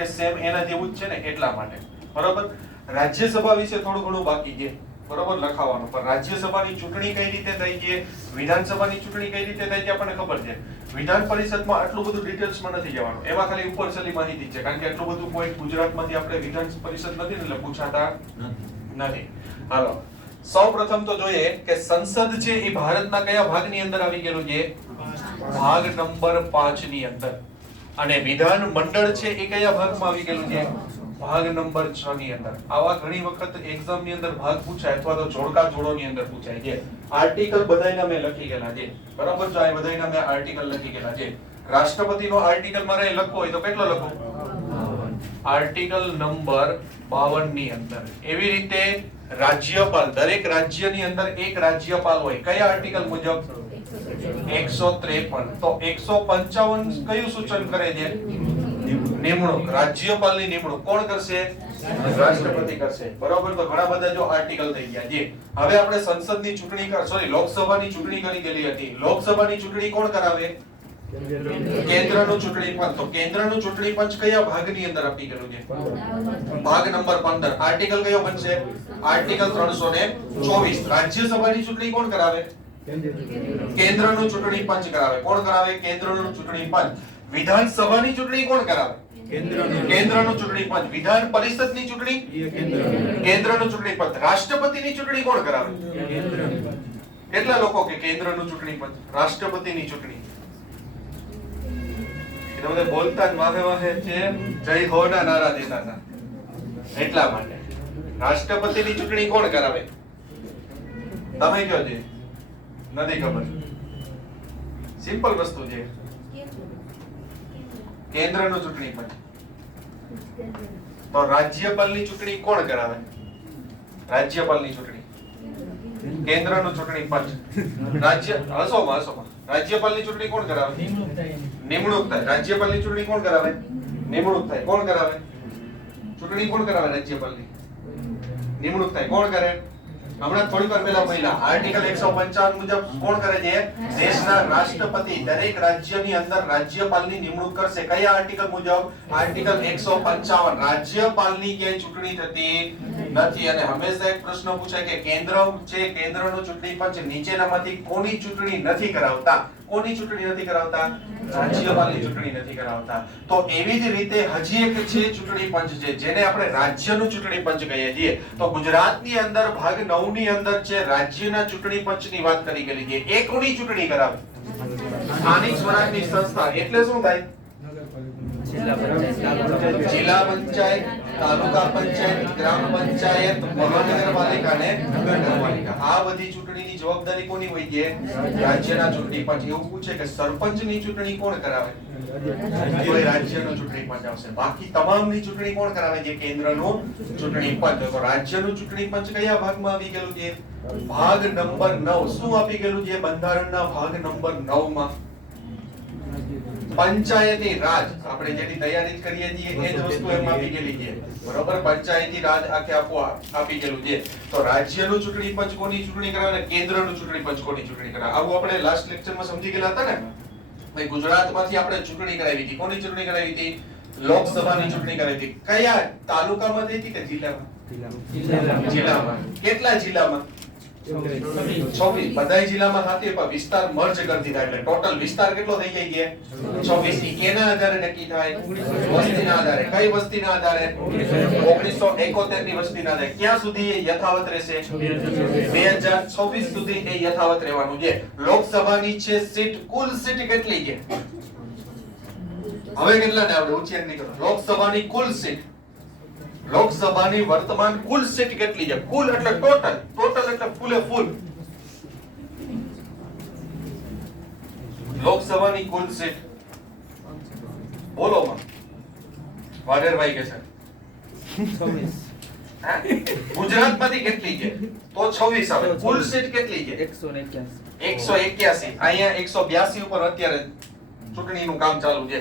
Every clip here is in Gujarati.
કે સેમ એના જેવું જ છે ને એટલા માટે. બરોબર. રાજ્યસભા વિશે થોડું ઘણું બાકી છે બરોબર લખાવાનું, પણ રાજ્યસભાની ચૂંટણી કઈ રીતે થઈ છે, વિધાનસભાની ચૂંટણી કઈ રીતે થઈ છે આપણને ખબર છે. વિધાન પરિષદમાં આટલું બધું ડિટેલ્સમાં નથી જવાનું, એમાં ખાલી ઉપરછલ્લી માહિતી છે, કારણ કે આટલું બધું કોઈ ગુજરાતમાંથી આપણે વિધાન પરિષદ નથી ને એટલે પૂછાતા નથી. હાલો સૌપ્રથમ તો જોઈએ કે સંસદ છે એ ભારતના કયા ભાગની અંદર આવી ગયેલું છે? ભાગ નંબર 5 ની અંદર. અને વિધાન મંડળ છે એ કયા ભાગમાં આવી ગયેલું છે? ભાગ નંબર 6 ની અંદર. આવા ઘણી વખત એક્ઝામ ની અંદર ભાગ પૂછાય અથવા તો જોડકા જોડો ની અંદર પૂછાય છે. આર્ટિકલ બધાયના મેં લખી ગયેલા છે બરાબર છે, આ બધાયના મેં આર્ટિકલ લખી ગયેલા છે. રાષ્ટ્રપતિનો આર્ટિકલ મારે લખવો હોય તો કેટલો લખો? આર્ટિકલ નંબર 52 ની અંદર. એવી રીતે રાજ્યપાલ, દરેક રાજ્યની અંદર એક રાજ્યપાલ હોય, કયા આર્ટિકલ મુજબ? 153. તો 155 કયું સૂચન કરે છે? નિમણૂક. રાજ્યપાલની નિમણૂક કોણ કરશે? રાષ્ટ્રપતિ કરશે. બરોબર. તો ઘણા બધા જો આર્ટિકલ થઈ ગયા છે. હવે આપણે સંસદની ચૂંટણી સોરી લોકસભાની ચૂંટણી કરી ગયેલી હતી. લોકસભાની ચૂંટણી કોણ કરાવે? કેન્દ્રનું ચૂંટણી પંચ. તો કેન્દ્રનું ચૂંટણી પંચ કયા ભાગની અંદર આપી ગયેલું છે? ભાગ નંબર 15. આર્ટિકલ કયો બનશે? આર્ટિકલ 324. રાજ્યસભાની ચૂંટણી કોણ કરાવે? કેન્દ્રનું ચૂંટણી પંચ કરાવે. કોણ કરાવે? કેન્દ્રનું ચૂંટણી પંચ. વિધાનસભાની ચૂંટણી કોણ કરાવે? કેન્દ્રનું ચૂંટણી પંચ. વિધાન પરિષદની ચૂંટણી? કેન્દ્રનું ચૂંટણી પંચ. રાષ્ટ્રપતિની ચૂંટણી કોણ કરાવે? કેટલા લોકો કે કેન્દ્રનું ચૂંટણી પંચ, રાષ્ટ્રપતિની ચૂંટણી? તમે બોલતા જ માથે માથે છે જય હો ના નારા દેતા હતા એટલા માટે. રાષ્ટ્રપતિની ચૂંટણી કોણ કરાવે? તમે કયો છે? નથી ખબર. સિમ્પલ વસ્તુ છે. કેન્દ્રનું ચૂંટણી પંચ. તો રાજ્યપાલની ચૂંટણી કોણ કરાવે? રાજ્યપાલની ચૂંટણી કેન્દ્રનું ચૂંટણી પંચ. રાજ્યપાલની ચૂંટણી કોણ કરાવે? નિમણૂક થાય. રાજ્યપાલની ચૂંટણી કોણ કરાવે? નિમણૂક થાય. કોણ કરાવે? ચૂંટણી કોણ કરાવે? રાજ્યપાલની નિમણૂક થાય. કોણ કરે? હમણાં થોડી વાર પહેલા મહિલા આર્ટિકલ 155 મુજબ કોણ કરે છે? દેશના રાષ્ટ્રપતિ દરેક રાજ્યની અંદર રાજ્યપાલની નિમણૂક કરશે. કયા આર્ટિકલ મુજબ? આર્ટિકલ 155. રાજ્યપાલની ક્યાંય ચૂંટણી થતી નથી. અને હંમેશા એક પ્રશ્ન પૂછાય કે કેન્દ્ર છે, કેન્દ્રનું ચૂંટણી પંચ નીચેનામાંથી કોની ચૂંટણી નથી કરાવતા? કોની ચૂંટણી નથી કરાવતા? રાજ્યપાલની ચૂંટણી નથી કરાવતા. તો એવી જ રીતે હજી એક છે ચૂંટણી પંચ છે જેને આપણે રાજ્યનું ચૂંટણી પંચ કહીએ છીએ. તો ગુજરાતની અંદર ભાગ 9 ની અંદર છે રાજ્યના ચૂંટણી પંચની વાત કરી ગયેલી છે. એ કોની ચૂંટણી કરાવે? સ્થાનિક સ્વરાજની સંસ્થા. એટલે શું થાય? જિલ્લા પંચાયત, તાલુકા પંચાયત, ગ્રામ પંચાયત, મહાનગરપાલિકા અને નગરપાલિકા. આ બધી ચૂંટણીની જવાબદારી કોની હોય છે? રાજ્યના ચૂંટણી પંચ. એવું પૂછે કે સરપંચની ચૂંટણી કોણ કરાવે? તો એ રાજ્યનું ચૂંટણી પંચ આવશે. બાકી તમામની ચૂંટણી કોણ કરાવે છે? કેન્દ્રનું ચૂંટણી પંચ. તો રાજ્યનું ચૂંટણી પંચ કયા ભાગમાં આવી ગયેલું છે? ભાગ નંબર 9. શું આપી ગયેલું છે બંધારણના ભાગ નંબર 9 માં? પંચાયતી રાજ. આપણે જેની તૈયારી કરીએ છીએ એ જ વસ્તુ એમાં આપી ગયેલી છે બરોબર. પંચાયતી રાજ આખે આપી ગયેલું છે. તો રાજ્યનું ચૂંટણી પંચ કોની ચૂંટણી કરાવે અને કેન્દ્રનું ચૂંટણી પંચ કોની ચૂંટણી કરાવે? આવું આપણે લાસ્ટ લેક્ચરમાં સમજી ગયેલા હતા ને ભાઈ. ગુજરાતમાંથી આપણે ચૂંટણી કરાવી હતી. કોની ચૂંટણી કરાવી હતી? લોકસભાની ચૂંટણી કરાવી હતી. કયા તાલુકામાં થઈ હતી કે જિલ્લામાં? જિલ્લામાં. કેટલા જિલ્લામાં? 26. બધાય જિલ્લામાં થતી પણ વિસ્તાર મર્જ કરી દીધા એટલે ટોટલ વિસ્તાર કેટલો થઈ જાય છે? 26. કેના આધારે નક્કી થાય? વસ્તીના આધારે. કઈ વસ્તીના આધારે? 1971 ની વસ્તીના આધારે. ક્યાં સુધી એ યથાવત રહેશે? 2026 સુધી એ યથાવત રહેવાનું છે. લોકસભાની છે સીટ, કુલ સીટ કેટલી છે? હવે કેટલા ને આપણે ઉચ્ચાર નહીં કરો. લોકસભાની કુલ સીટ, લોકસભાની વર્તમાન કુલ સીટ કેટલી છે? કુલ એટલે ટોટલ. ટોટલ એટલે ફૂલે ફૂલ. લોકસભાની કુલ સીટ બોલો માં. વાડેરભાઈ કે છે 26. ગુજરાતમાંથી કેટલી છે? તો 26 આવે. કુલ સીટ કેટલી છે? 181. અહીંયા 182 ઉપર અત્યારે ચૂંટણીનું કામ ચાલુ છે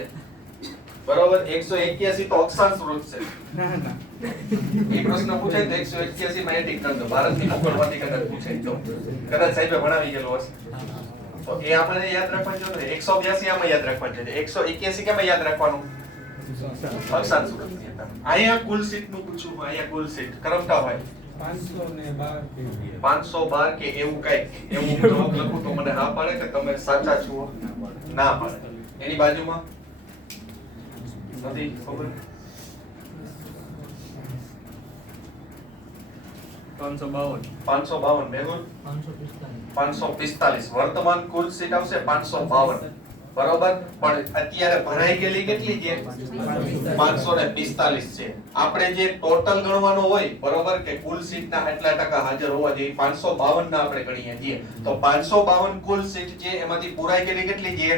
બરોબર. 181 તો અક્ષાંશ વૃત્ત છે. એ પ્રશ્ન પૂછે તો 181 માં એડિટ કરી દો. ભારતની મોકલવાથી કદાચ પૂછે તો કદાચ સાહેબે ભણાવી ગયેલો હશે તો એ આપણે યાદ રાખવાનું છે. 182 આમાં યાદ રાખવાનું છે. 181 કેમાં યાદ રાખવાનું? અક્ષાંશ સુરતની અંદર. અહીંયા કુલ સીટનું પૂછું, અહીંયા કુલ સીટ કરમટા ભાઈ 512 કે એવું કઈ એવું જવાબ લખું તો મને હા પાડે કે તમે સાચા છો? ના પાડે. એની બાજુમાં નથી ખબર? 552 ભેગું 545. વર્તમાન કુલ સીટ આવશે 552, બરોબર. પણ અત્યારે ભરાઈ ગયેલી કેટલી છે? 545 છે. આપણે જે ટોટલ ગણવાનો હોય, બરોબર, કે કુલ સીટના આટલા ટકા હાજર હોવા જોઈએ, 552 ના આપણે ગણીએ છીએ. તો 552 કુલ સીટ છે, એમાંથી પુરાઈ ગયેલી કેટલી છે?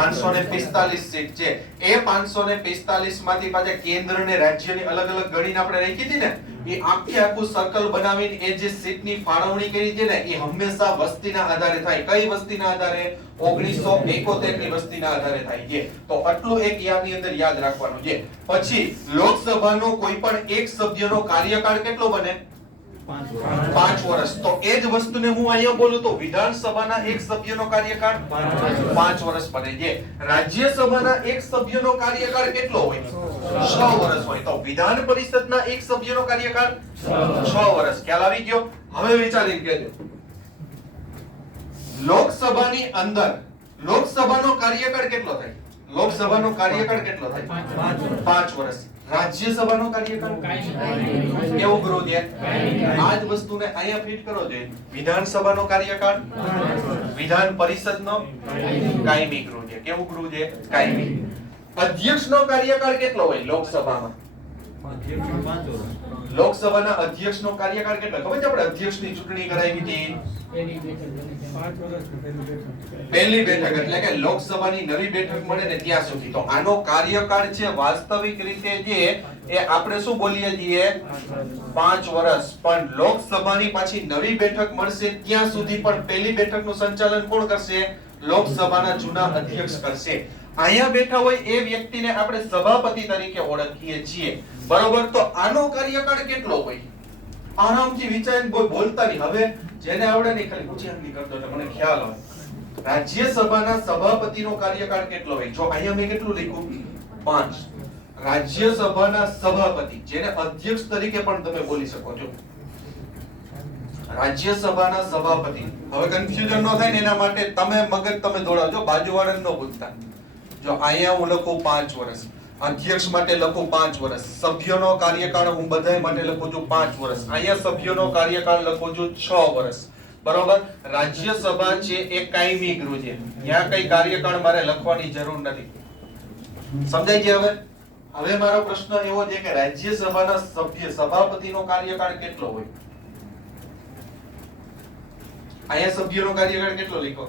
545 સીટ છે. એ 545 માંથી પાછા કેન્દ્ર અને રાજ્યની અલગ અલગ ગણીને આપણે રાખી હતી ને, એ આખે આખું સર્કલ બનાવીને એ જે સીટની ફાળવણી કરી છે ને, એ હંમેશા વસ્તીના આધારે થાય. કઈ વસ્તીના આધારે? 1971 ની વસ્તીના આધારે થાય છે. તો આટલું એક યાદની અંદર યાદ રાખવાનું છે. પછી લોકસભાનો કોઈ પણ એક સભ્યનો કાર્યકાળ કેટલો બને? 5 વર્ષ. તો એ જ વસ્તુને હું અહીંયા બોલું તો વિધાનસભાના એક સભ્યનો કાર્યકાળ 5 વર્ષ બને છે. રાજ્યસભાના એક સભ્યનો કાર્યકાળ કેટલો હોય? 6 વર્ષ હોય. તો વિધાન પરિષદના એક સભ્યનો કાર્યકાળ 6 વર્ષ. ખ્યાલ આવી ગયો? હવે વિચારીને કહેજો. લોકસભાની અંદર લોકસભાનો કાર્યકાળ કેટલો થાય? લોકસભાનો કાર્યકાળ કેટલો થાય? 5 વર્ષ. રાજ્યસભાનો કાર્યકાળ કેવું ગૃહ છે? આ જ વસ્તુને અહીંયા ફિટ કરો છો. વિધાનસભાનો કાર્યકાળ, વિધાન પરિષદનો કાયમી ગૃહ છે. કેવું ગૃહ છે? કાયમી. અધ્યક્ષનો કાર્યકાળ કેટલો હોય લોકસભામાં? લોકસભાના અધ્યક્ષનો કાર્યકાળ કેટલો ખબર છે? આપણે અધ્યક્ષની ચૂંટણી કરાવી હતી પહેલી બેઠક, એટલે કે લોકસભાની નવી બેઠક મળે ને ત્યાં સુધી. તો આનો કાર્યકાળ છે વાસ્તવિક રીતે જે એ આપણે શું બોલીએ છીએ? 5 વર્ષ. પણ લોકસભાની પાછી નવી બેઠક મળશે ત્યાં સુધી પણ પહેલી બેઠકનું સંચાલન કોણ કરશે? લોકસભાના જૂના અધ્યક્ષ કરશે. અહીંયા બેઠા હોય એ વ્યક્તિને આપણે સભાપતિ તરીકે ઓળખીએ છીએ, બરોબર. તો આનો કાર્યકાળ કેટલો હોય? આરામથી વિચારીને કોઈ બોલતા નહીં. હવે જેને આવડે નહીં ખાલી પૂછ્યા કરતો એટલે મને ખ્યાલ હોય. રાજ્યસભાના સભાપતિનો કાર્યકાળ કેટલો હોય? જો અહીંયા મેં કેટલું લખ્યું? 5. રાજ્યસભાના સભાપતિ, જેને અધ્યક્ષ તરીકે પણ તમે બોલી શકો છો, રાજ્યસભાના સભાપતિ. હવે કન્ફ્યુઝન ન થાય ને એના માટે તમે મગજ તમે દોડાવજો, બાજુવાળાને ન પૂછતા. જો અહીંયા હું લખું 5 વર્ષ, અધ્યક્ષ માટે લખું 5 વર્ષ, સભ્યોનો કાર્યકાળ હું બધાય માટે લખું છું 5 વર્ષ, અહીંયા સભ્યોનો કાર્યકાળ લખું છું 6 વર્ષ, બરોબર. રાજ્યસભા છે એ કાયમી ગૃહ છે, ત્યાં કઈ કાર્યકાળ મારે લખવાની જરૂર નથી. સમજાય છે? હવે મારો પ્રશ્ન એવો છે કે રાજ્યસભાના સભ્ય સભાપતિનો કાર્યકાળ કેટલો હોય? અહીંયા સભ્યનો કાર્યકાળ કેટલો લખ્યો?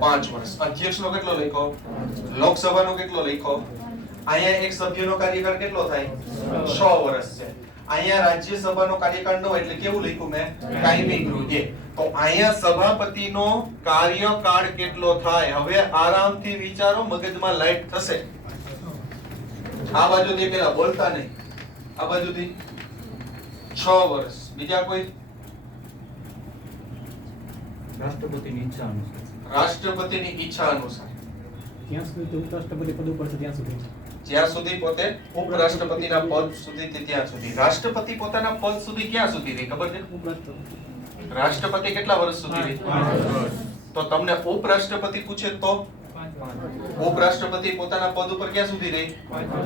5 વર્ષ. અધ્યક્ષનો કેટલો લખ્યો? લોકસભાનો કેટલો લખ્યો? અહીંયા એક સભ્યનો કાર્યકાળ કેટલો થાય? 6 વર્ષ છે. અહીંયા રાજ્યસભાનો કાર્યકાળ ન હોય એટલે કેવું લખ્યું મેં? કાયમી ગૃહ છે. તો અહીંયા સભાપતિનો કાર્યકાળ કેટલો થાય? હવે આરામથી વિચારો, મગજમાં લાઈટ થશે. આ બાજુથી પેલા બોલતા નહીં, આ બાજુથી 6 વર્ષ. બીજા કોઈ? રાષ્ટ્રપતિની ઈચ્છા અનુસાર. રાષ્ટ્રપતિની ઈચ્છા અનુસાર. જ્યાં સુધી ઉપરાષ્ટ્રપતિ પદ ઉપર છે ત્યાં સુધી. જ્યાં સુધી પોતે ઉપરાષ્ટ્રપતિના પદ સુધી છે ત્યાં સુધી. રાષ્ટ્રપતિ પોતાના પદ સુધી ક્યાં સુધી રહે ખબર છે? ઉપરાષ્ટ્રપતિ. રાષ્ટ્રપતિ કેટલા વર્ષ સુધી રહે? 5 વર્ષ. તો તમને ઉપરાષ્ટ્રપતિ પૂછે તો ઉપરાષ્ટ્રપતિ પોતાના પદ ઉપર ક્યાં સુધી રહે?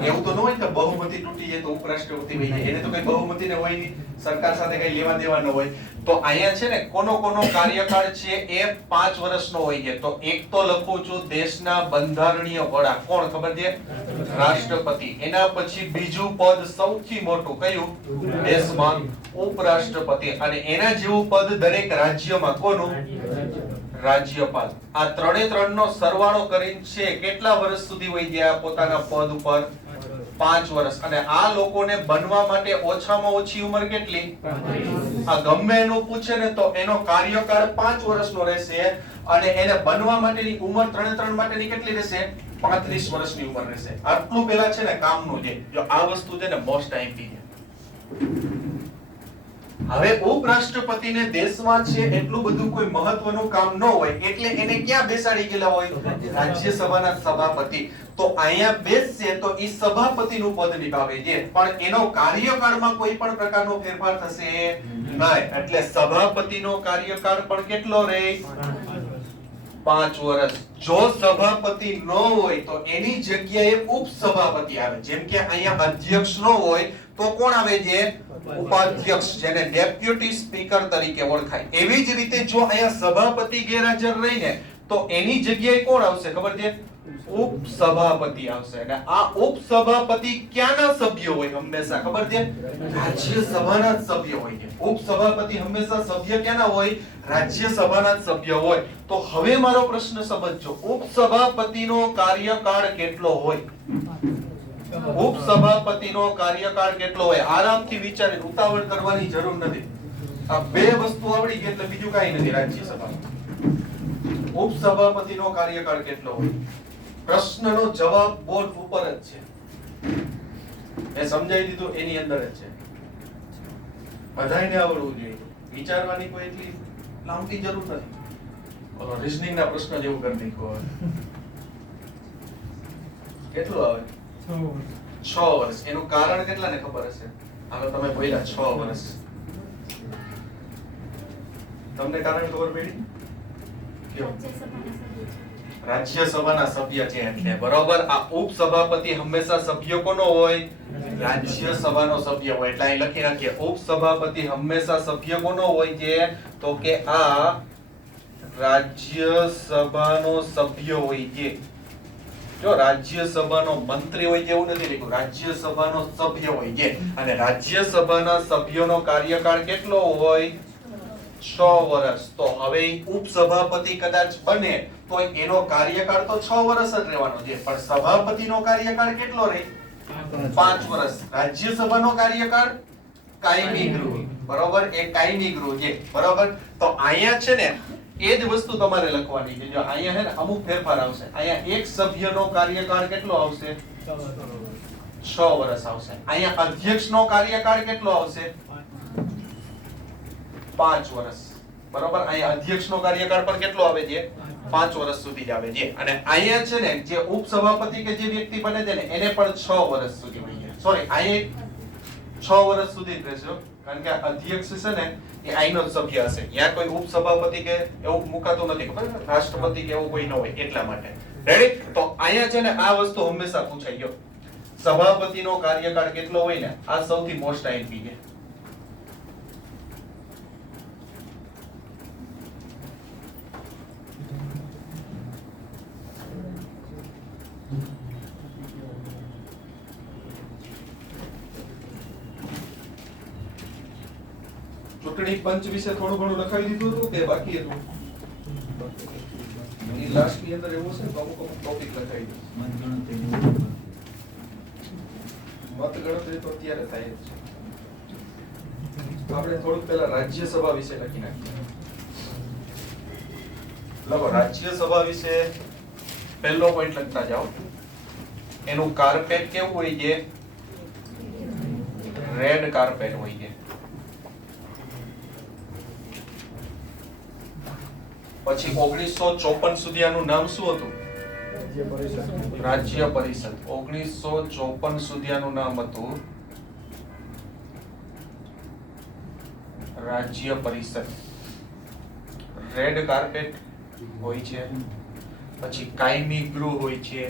એવું તો ન હોય કે બહુમતી તૂટી જાય તો ઉપરાષ્ટ્રપતિ વહી જાય. એને તો કઈ બહુમતી ને હોય નહીં, સરકાર સાથે કઈ લેવા દેવા ન હોય. તો અહીંયા છે ને કોનો કાર્યકાળ છે એ 5 વર્ષનો હોય છે. તો એક તો લખું છું દેશના બંધારણીય વડા. કોણ ખબર છે? રાષ્ટ્રપતિ. એના પછી બીજું પદ સૌથી મોટું કયું દેશમાં? ઉપરાષ્ટ્રપતિ. અને એના જેવું પદ દરેક રાજ્યમાં કોનું? રાજ્યપાલ. આ ત્રણે ત્રણ નો સરવાળો કરીને છે કેટલા વર્ષ સુધી હોય ગયા પોતાના પદ ઉપર? 5 વર્ષ. અને આ લોકોને બનવા માટે ઓછામાં ઓછી ઉંમર કેટલી? આ ગમે એનું પૂછે ને તો એનો કાર્યકાળ 5 વર્ષનો રહેશે અને એને બનવા માટેની ઉંમર ત્રણે માટેની કેટલી રહેશે? 35 વર્ષની ઉંમર રહેશે. આટલું પેલા છે ને કામનું છે. જો આ વસ્તુ છે ને મોસ્ટ આઈમ્પી છે. સમજાય છે હવે? હવે મારો પ્રશ્ન એવો છે કે રાજ્યસભાના સભ્ય સભાપતિનો કાર્યકાળ કેટલો હોય? 5 વર્ષ. અધ્યક્ષનો કેટલો લખ્યો? 6 વર્ષ. અહીંયા એક સભ્યનો કાર્યકાળ કેટલો થાય? 5 વર્ષ. અધ્યક્ષનો કેટલો લખ્યો? 5 વર્ષ. અહીંયા રાજ્યસભાનો કાર્યકાળ કેટલો થાય? 6 વર્ષ. અહીંયા સભ્યનો કાર્યકાળ કેટલો થાય? 5 વર્ષ. હવે ઉપરાષ્ટ્રપતિને દેશમાં છે એટલું બધું કોઈ મહત્વનું કામ ન હોય એટલે એને ક્યાં બેસાડી ગયેલા હોય? રાજ્યસભાના સભાપતિ. તો અહીંયા બેસશે તો ઈ સભાપતિનું પદ નિભાવે છે, પણ એનો કાર્યકાળમાં કોઈ પણ પ્રકારનો ફેરફાર થશે નહીં. એટલે સભાપતિનો કાર્યકાળ પણ કેટલો રહે? 5 વર્ષ. જો સભાપતિ ન હોય તો એની જગ્યાએ ઉપસભાપતિ આવે. જેમ કે અહીંયા અધ્યક્ષ ન હોય તો કોણ આવે છે? ઉપાધ્યક્ષ, જેને ડેપ્યુટી સ્પીકર તરીકે ઓળખાય. એવી જ રીતે જો અહીંયા સભાપતિ ગેરહાજર રહીને તો એની જગ્યાએ કોણ આવશે ખબર છે? ઉપસભાપતિ આવશે. અને આ ઉપસભાપતિ ક્યાંના સભ્ય હોય? હંમેશા ખબર છે? રાજ્યસભાના જ સભ્ય હોય છે. ઉપસભાપતિ હંમેશા સભ્ય ક્યાંના હોય? રાજ્યસભાના જ સભ્ય હોય. તો હવે મારો પ્રશ્ન સમજજો, ઉપસભાપતિનો કાર્યકાળ કેટલો હોય? ઉપસભાપતિનો કાર્યકાળ કેટલો હોય? આરામથી વિચારી, ઉતાવળ કરવાની જરૂર નથી. આ બે વસ્તુ આવડી ગઈ એટલે બીજું કાંઈ નથી. રાજ્યસભામાં ઉપસભાપતિનો કાર્યકાળ કેટલો હોય? પ્રશ્નનો જવાબ બોર્ડ ઉપર જ છે. એ સમજાઈ દીધું, એની અંદર જ છે. બધાયને આવડવું જોઈએ. વિચારવાની કોઈ એટલી લાંબી જરૂર નથી. ઓલો રીઝનિંગ ના પ્રશ્ન જેવું કરી નાખ્યું. કેટલું આવે? 6 વર્ષ. એનું કારણ કેટલાને ખબર હશે? હાલો તમે બોલ્યા 6 વર્ષ. તમને કારણ ખબર પડી? કયો? રાજ્યસભાના સભ્ય છે એટલે બરોબર. આ ઉપસભાપતિ હંમેશા સભ્ય કોનો હોય? રાજ્યસભાનો સભ્ય હોય. એટલે અહીં લખી નાખીએ, ઉપસભાપતિ હંમેશા સભ્ય કોનો હોય છે? તો કે આ રાજ્યસભાનો સભ્ય હોય છે. જો રાજ્યસભાનો મંત્રી હોય છે એવું નથી લખ્યું, રાજ્યસભાનો સભ્ય હોય છે. અને રાજ્યસભાના સભ્યોનો કાર્યકાળ કેટલો હોય? 6 વર્ષ. તો હવે ઉપસભાપતિ કદાચ બને તો એનો કાર્યકાળ તો 6 વર્ષ જ રહેવાનો છે, પણ સભાપતિનો કાર્યકાળ કેટલો રહે? 5 વર્ષ. રાજ્યસભાનો કાર્યકાળ કાયમી ગૃહ, બરોબર? એ કાયમી ગૃહ છે, બરોબર? તો અહીંયા છે ને એ જ વસ્તુ તમારે લખવાની છે. જો અહીંયા છે ને અમુક ફેરફાર આવશે. અહીંયા એક સભ્યનો કાર્યકાળ કેટલો આવશે? 6 વર્ષ આવશે. અહીંયા અધ્યક્ષનો કાર્યકાળ કેટલો આવશે? 5 વર્ષ, બરોબર? અહીંયા અધ્યક્ષનો કાર્યકાળ પણ કેટલો આવે છે? 5 વર્ષ સુધી જ આવે છે. અને અહીંયા છે ને જે ઉપસભાપતિ કે જે વ્યક્તિ બને છે ને એને પણ 6 વર્ષ સુધી હોય છે. સોરી, અહીંયા 6 વર્ષ સુધી જ રહેશે, કારણ કે અધ્યક્ષ છે ને એ આઈનો જ સભ્ય હશે. ત્યાં કોઈ ઉપસભાપતિ કે એવું મુકાતું નથી, ખબર છે? રાષ્ટ્રપતિ કે એવું કોઈ ન હોય એટલા માટે. રેડી? તો અહીંયા છે ને આ વસ્તુ હંમેશા પૂછાઈ ગયો. સભાપતિનો કાર્યકાળ કેટલો હોય ને, આ સૌથી મોસ્ટ આઈએમપી છે. ચૂંટણી પંચ વિશે થોડું ઘણું લખાવી દીધું હતું કે બાકી હતું? એ લાસ્ટ ની અંદર એવું છે ને અમુક ટોપિક લખાવી દીધું. મત ગણતરી તો અત્યારે થાય જ છે. આપણે થોડુંક પહેલા રાજ્યસભા વિશે લખી નાખીએ. લખો રાજ્યસભા વિશે પહેલો પોઈન્ટ લખતા જાઓ. એનું કાર્પેટ કેવું હોય છે? રેડ કાર્પેટ હોય છે. પછી 1954 સુધી આનું નામ શું હતું? રાજ્ય પરિષદ. 1954 સુધી આનું નામ હતું રાજ્ય પરિષદ. રેડ કાર્પેટ હોય છે, પછી કાયમી ગૃહ હોય છે,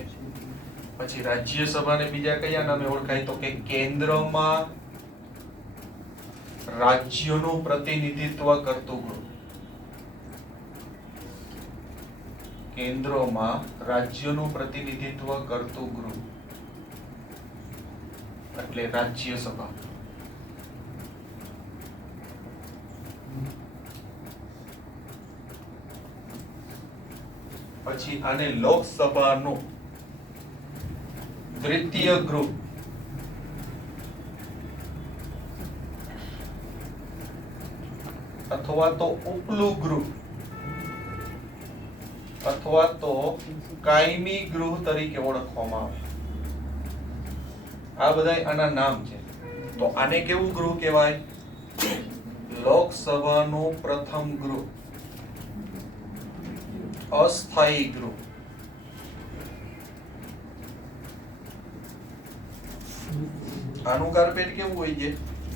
પછી રાજ્યસભાને બીજા કયા નામે ઓળખાય? તો કે કેન્દ્રમાં રાજ્યોનું પ્રતિનિધિત્વ કરતું ગૃહ. કેન્દ્રોમાં રાજ્યોનું પ્રતિનિધિત્વ કરતું ગૃહ એટલે રાજ્યસભા. પછી આને લોકસભાનું દ્વિતીય ગૃહ અથવા તો ઉપલું ગૃહ અથવા તો કાયમી ગૃહ તરીકે ઓળખવામાં આવે. આ બધા આના નામ છે. તો આને કેવું ગૃહ કહેવાય? લોકસભાનું પ્રથમ ગૃહ અસ્થાયી ગૃહ આનું કાર્પેટ કેવું હોય છે?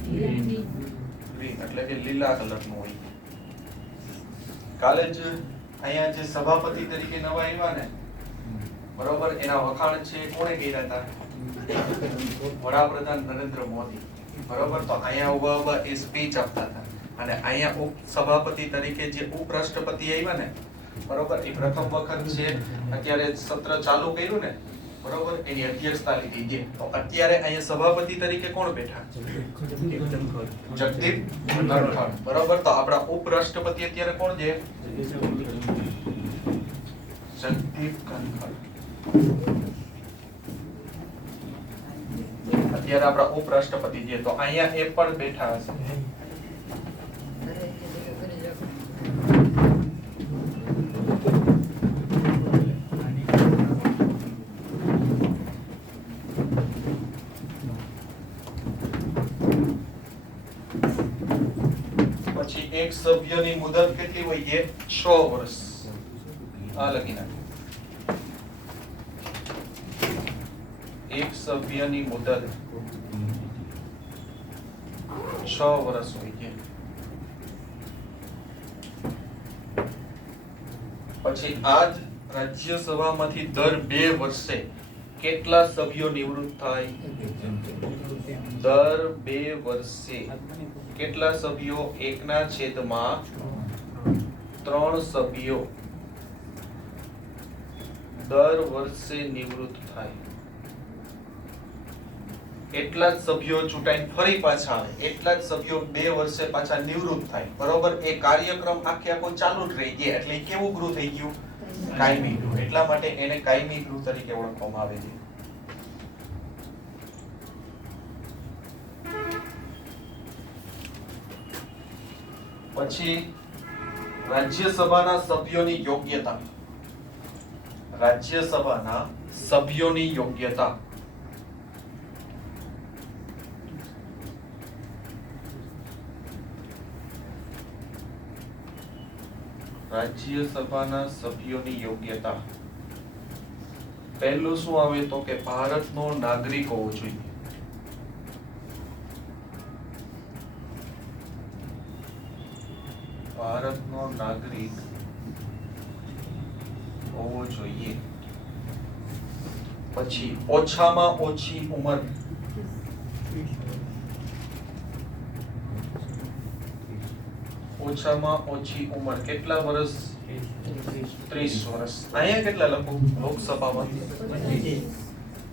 ગ્રીન, એટલે કે લીલા કલરનું હોય. કાલે જ અહીંયા જે સભાપતિ તરીકે નવા આવ્યા ને, બરોબર, એના વખાણ છે કોણે કર્યા હતા? વડાપ્રધાન નરેન્દ્ર મોદી. બરોબર, તો અહીંયા ઉભા એ સ્પીચ આપતા હતા અને અહીંયા ઉપસભાપતિ તરીકે જે ઉપરાષ્ટ્રપતિ આવ્યા ને, બરોબર, એ પ્રથમ વખત છે અત્યારે સત્ર ચાલુ કર્યું ને, બરોબર, એની અધ્યક્ષતા લીધી છે. તો અત્યારે અહીંયા સભાપતિ તરીકે કોણ બેઠા? જગદીપ ધનખડ. બરોબર, તો આપણા ઉપરાષ્ટ્રપતિ અત્યારે કોણ છે? જગદીપ ધનખડ. અત્યારે આપણા ઉપરાષ્ટ્રપતિ છે, તો અહીંયા એ પણ બેઠા હશે. પછી એક સભ્યની મુદત કેટલી હોય છે? 6 વર્ષ. આ લખી નાખો. એક સભ્યની મુદત 6 વર્ષ હોય છે. પછી આજ રાજ્યસભામાંથી દર 2 વર્ષે કેટલા સભ્યો નિવૃત્ત થાય? દર 2 વર્ષે કેટલા સભ્યો? 1/3 સભ્યો દર વર્ષે નિવૃત્ત થાય. એટલા જ સભ્યો ચૂંટાઈને ફરી પાછા આવે, એટલા જ સભ્યો 2 વર્ષે પાછા નિવૃત્ત થાય. બરોબર, એ કાર્યક્રમ આખે આખો ચાલુ જ રહી જાય. એટલે કેવું ગૃહ થઈ ગયું? કાયમી ગૃહ. એટલા માટે એને કાયમી ગૃહ તરીકે ઓળખવામાં આવે છે. પછી રાજ્યસભાના સભ્યોની યોગ્યતા. રાજ્યસભાના સભ્યોની યોગ્યતા. રાજ્યસભાના સભ્યોની યોગ્યતા. પહેલું શું આવે તો કે ભારતનો નાગરિક હોવો જોઈએ. ભારતનો નાગરિક હોવો જોઈએ. પછી ઓછામાં ઓછી ઉંમર. ઓછામાં ઓછી ઉંમર કેટલા વર્ષ? 30 વર્ષ. અહીંયા કેટલા લખો લોકસભામાં?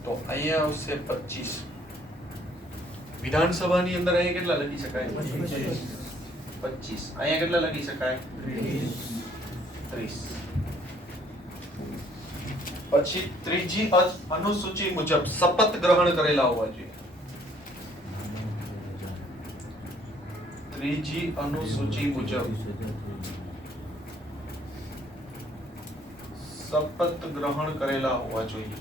તો અહીંયા આવશે 25. વિધાનસભાની અંદર અહીંયા કેટલા લખી શકાય? 25. અહીંયા કેટલા લખી શકાય? 30. પછી ત્રીજી અનુસૂચિ મુજબ શપથ ગ્રહણ કરેલા હોવા જોઈએ. ત્રીજી અનુસૂચિ મુજબ શપથ ગ્રહણ કરેલા હોવા જોઈએ.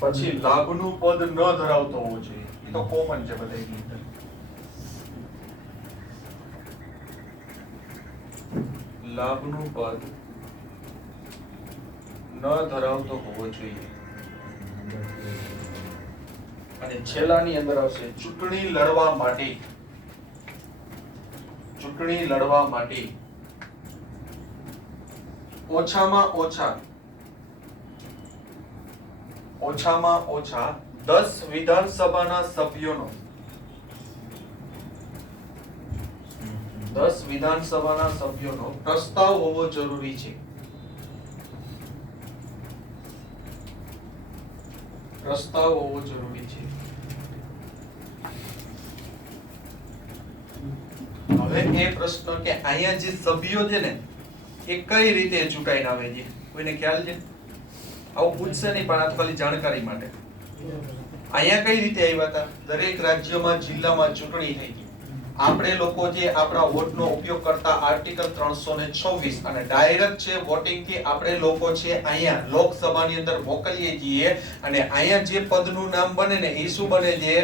પછી લાભનું પદ ન ધરાવતો હોવો જોઈએ. એ તો કોમન છે બધાની અંદર. લાભનું પદ ન ધરાવતો હોવો જોઈએ. અને છેલ્લાની અંદર આવશે ચૂંટણી લડવા માટે. ચૂંટણી લડવા માટે ઓછામાં ઓછા 10 વિધાનસભાના સભ્યોનો 10 વિધાનસભાના સભ્યોનો પ્રસ્તાવ હોવો જરૂરી છે. પ્રસ્તાવ હોવો જરૂરી છે. હવે એ પ્રશ્ન કે અહીંયા જે સભ્યો છે ને એ કઈ રીતે ચૂંટાઈને આવે છે? કોઈને ખ્યાલ છે? આવું પૂછશે નહીં, પણ આ ખાલી જાણકારી માટે. અહીંયા કઈ રીતે આવ્યા હતા? દરેક રાજ્યમાં જિલ્લામાં ચૂંટણી થઈ ગઈ. આપણે લોકો જે આપણા વોટનો ઉપયોગ કરતા આર્ટિકલ 326 અને ડાયરેક્ટ છે વોટિંગ થી આપણે લોકો છે અહીંયા લોકસભાની અંદર મોકલીએ છીએ અને અહીંયા જે પદનું નામ બને ને એ શું બને છે?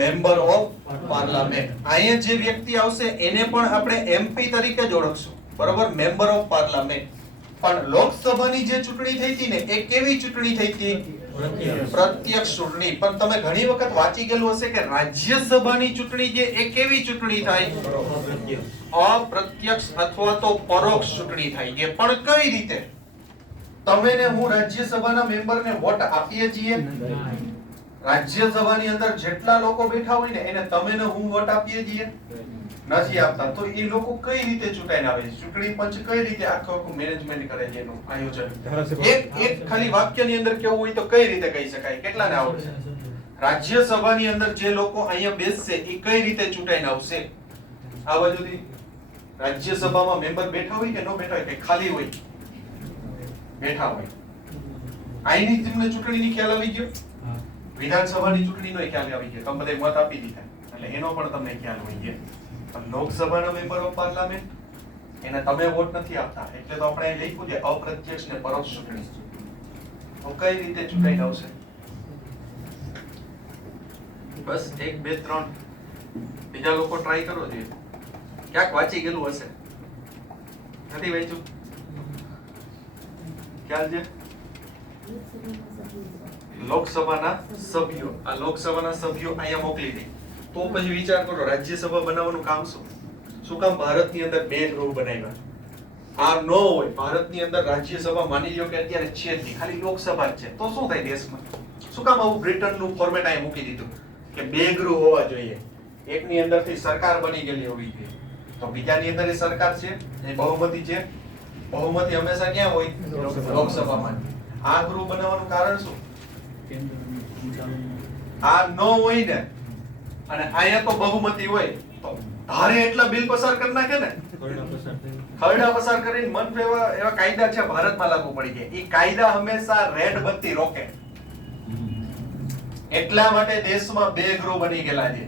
Member of parliament. અહીંયા જે વ્યક્તિ આવશે એને પણ આપણે એમપી તરીકે જ ઓળખશું, બરોબર, મેમ્બર ઓફ પાર્લામેન્ટ. પણ લોકસભાની જે ચૂંટણી થઈ હતી ને એ કેવી ચૂંટણી થઈ હતી? પ્રત્યક્ષ ચૂંટણી. પણ તમે ઘણી વખત વાંચી ગયેલું હશે કે રાજ્યસભાની ચૂંટણી જે એ કેવી ચૂંટણી થાય? અપ્રત્યક્ષ અથવા તો પરોક્ષ ચૂંટણી થાય છે. પણ કઈ રીતે? તમે ને હું રાજ્યસભાના મેમ્બરને વોટ આપીએ છીએ? રાજ્યસભાની અંદર જેટલા લોકો બેઠા હોય ને એને તમે ને હું વોટ આપીએ છીએ? નથી આપતા. તો એ લોકો કઈ રીતે ચૂંટાઈને આવે છે? ચૂંટણી પંચ કઈ રીતે આખું મેનેજમેન્ટ કરે છે એનું આયોજન? એક ખાલી વાક્યની અંદર કેવું હોય તો કઈ રીતે કહી શકાય? કેટલાને આવડશે? રાજ્યસભાની અંદર જે લોકો અહીંયા બેસશે એ કઈ રીતે ચૂંટાઈને આવશે? આ બાજુથી રાજ્યસભામાં મેમ્બર બેઠા હોય કે ન બેઠા હોય કે ખાલી હોય? બેઠા હોય. અહીંની તમને ચૂંટણીની ખ્યાલ આવી ગયો? વિધાનસભાની ચૂંટણીનો ખ્યાલ આવી ગયો. તમે બધા મત આપી દીધા એટલે એનો પણ તમને ખ્યાલ હોય છે. પણ લોકસભાના મેમ્બર ઓફ પાર્લામેન્ટ એને તમે વોટ નથી આપતા એટલે તો આપણે અહીં લખ્યું છે અપ્રત્યક્ષ ને પરોક્ષ ચૂંટણી. તો કઈ રીતે ચૂંટાઈને આવશે? બસ 1 2 3 બીજા લોકો ટ્રાય કરો જોઈએ. ક્યાંક વાંચી ગયેલું હશે, નથી વાંચ્યું? ખ્યાલ છે? લોકસભાના સભ્યો, આ લોકસભાના સભ્યો અહીંયા મોકલી દે તો પછી વિચાર કરો રાજ્યસભા બનાવવાનું કામ શું? શું કામ ભારતની અંદર 2 ગૃહ બનાવ્યા? આ ન હોય ભારતની અંદર રાજ્યસભા, માની લ્યો કે અત્યારે છે જ નહીં, ખાલી લોકસભા જ છે, તો શું થાય દેશમાં? શું કામ આવું બ્રિટનનું ફોર્મેટ અહીં મૂકી દીધું કે 2 ગૃહ હોવા જોઈએ, એકની અંદરથી સરકાર બની ગયેલી હોવી જોઈએ, તો બીજાની અંદર એ સરકાર છે, એ બહુમતી છે. બહુમતી હંમેશા ક્યાં હોય? લોકસભામાં. આ ગૃહ બનાવવાનું કારણ શું? આ ન હોય ને અને અહીંયા તો બહુમતી હોય તો ધારે એટલા બિલ પસાર કરી નાખે ને, ખરડા પસાર કરીને મન એવા કાયદા છે ભારતમાં લાગુ પડી જાય. એ કાયદા હંમેશા રેડ બત્તી રોકે. એટલા માટે દેશમાં 2 ગૃહ બની ગયેલા છે.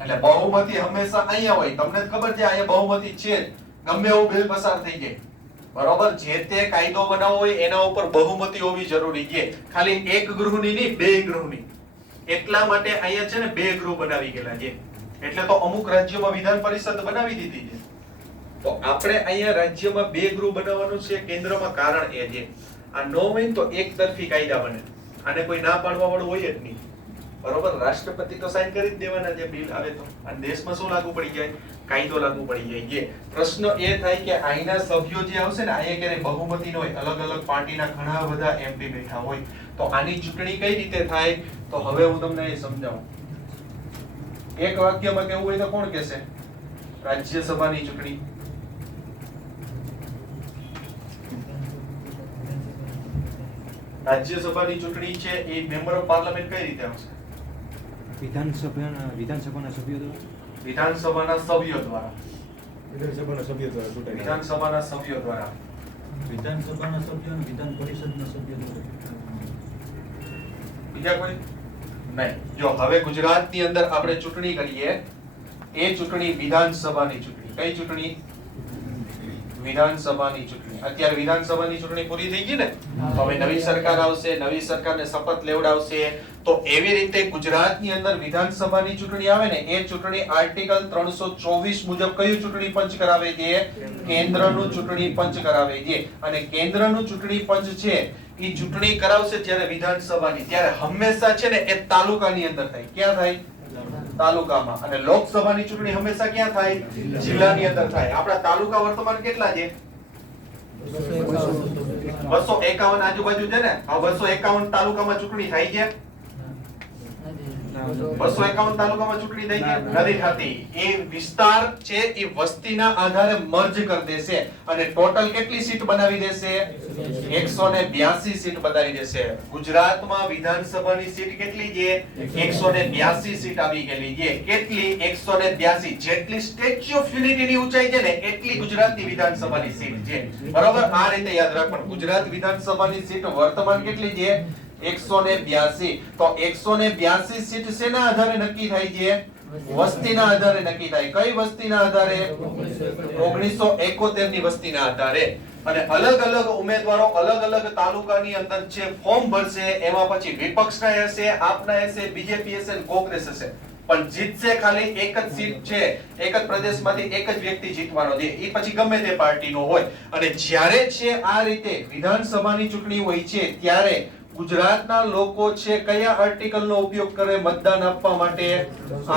એટલે બહુમતી હંમેશા અહીંયા હોય. તમને ખબર છે અહીંયા બહુમતી છે, ગમે એવું બિલ પસાર થઈ જાય, બરોબર. જે તે કાયદો બનાવવો હોય એના ઉપર બહુમતી હોવી જરૂરી છે. ખાલી 1 ગૃહની નહીં, 2 ગૃહની. એટલા માટે અહીંયા છે ને 2 ગૃહ બનાવી ગયેલા છે. એટલે તો અમુક રાજ્યોમાં વિધાન પરિષદ બનાવી દીધી છે. તો આપણે અહીંયા રાજ્યમાં 2 ગૃહ બનાવવાનું છે કેન્દ્રમાં. કારણ એ છે આ નો હોય તો એક તરફી કાયદા બને. આને કોઈ ના પાડવા વાળું હોય જ નહીં, બરોબર. રાષ્ટ્રપતિ તો સાઈન કરી જ દેવાના જે બિલ આવે તો. અને દેશમાં શું લાગુ પડી જાય? કાયદો લાગુ પડી જાય છે. પ્રશ્ન એ થાય કે અહીંના સભ્યો જે આવશે ને, અહીંયા ક્યારે બહુમતી ન હોય, અલગ અલગ પાર્ટીના ઘણા બધા એમપી બેઠા હોય, તો આની ચૂંટણી કઈ રીતે થાય? તો હવે હું તમને એ સમજાવું. એક વાક્યમાં કેવું હોય તો કોણ કહેશે? રાજ્યસભાની ચૂંટણી. રાજ્યસભાની ચૂંટણી છે એ મેમ્બર ઓફ પાર્લામેન્ટ કઈ રીતે આવશે? વિધાનસભાના સભ્યો દ્વારા. વિધાનસભાના સભ્યો દ્વારા. વિધાનસભાના સભ્યો દ્વારા ચૂંટાય. વિધાનસભાના સભ્યો દ્વારા. વિધાનસભાના સભ્યો અને વિધાન પરિષદના સભ્યો દ્વારા. બીજા કોઈ નહીં. જો હવે ગુજરાતની અંદર આપણે ચૂંટણી કરીએ, એ ચૂંટણી વિધાનસભાની ચૂંટણી. કઈ ચૂંટણી? વિધાનસભાની ચૂંટણી. અત્યારે વિધાનસભાની ચૂંટણી પૂરી થઈ ગઈ ને, તો હવે નવી સરકાર આવશે, નવી સરકારને શપથ લેવડાવશે. તો એવી રીતે ગુજરાતની અંદર વિધાનસભાની ચૂંટણી આવે ને, એ ચૂંટણી આર્ટિકલ 324 મુજબ કયું ચૂંટણી પંચ કરાવે છે? કેન્દ્રનું ચૂંટણી પંચ કરાવે છે. અને કેન્દ્રનું ચૂંટણી પંચ છે એ ચૂંટણી કરાવશે જ્યારે વિધાનસભાની, ત્યારે હંમેશા છે ને એ તાલુકાની અંદર થાય. ક્યાં થાય? તાલુકામાં. અને લોકસભાની ચૂંટણી હંમેશા ક્યાં થાય? જિલ્લાની અંદર થાય. આપણા તાલુકા વર્તમાન કેટલા છે? 251 આજુબાજુ છે ને. આ 251 તાલુકામાં ચૂંટણી થાય છે? 251 તાલુકામાં ચૂંટણી થઈ છે? નથી થતી. એ વિસ્તાર છે એ વસ્તીના આધારે મર્જ કરી દેશે અને ટોટલ કેટલી સીટ બનાવી દેશે? 182 સીટ બનાવી દેશે. ગુજરાતમાં વિધાનસભાની સીટ કેટલી છે? 182 સીટ આવી ગયેલી છે. કેટલી? 182. જેટલી સ્ટેચ્યુ ઓફ યુનિટીની ઊંચાઈ છે ને એટલી ગુજરાતની વિધાનસભાની સીટ છે, બરોબર. આ રીતે યાદ રાખવાનું. ગુજરાત વિધાનસભાની સીટ વર્તમાન કેટલી છે? 182. તો 182 સીટ શેના આધારે નક્કી થાય છે? વસ્તીના આધારે નક્કી થાય. કઈ વસ્તીના આધારે? 1971 ની વસ્તીના આધારે. અને અલગ અલગ ઉમેદવારો અલગ અલગ તાલુકાની અંદર છે ફોર્મ ભરશે. એમાં પછી વિપક્ષના હશે, આપના હશે, બીજેપી હશે, કોંગ્રેસ હશે. પણ જીતશે ખાલી એક જ સીટ છે, એક જ પ્રદેશમાંથી એક જ વ્યક્તિ જીતવાનો છે, એ પછી ગમે તે પાર્ટીનો હોય. અને જ્યારે છે આ રીતે વિધાનસભાની ચૂંટણી હોય છે ત્યારે ગુજરાતના લોકો છે કયા આર્ટિકલનો ઉપયોગ કરે મતદાન આપવા માટે?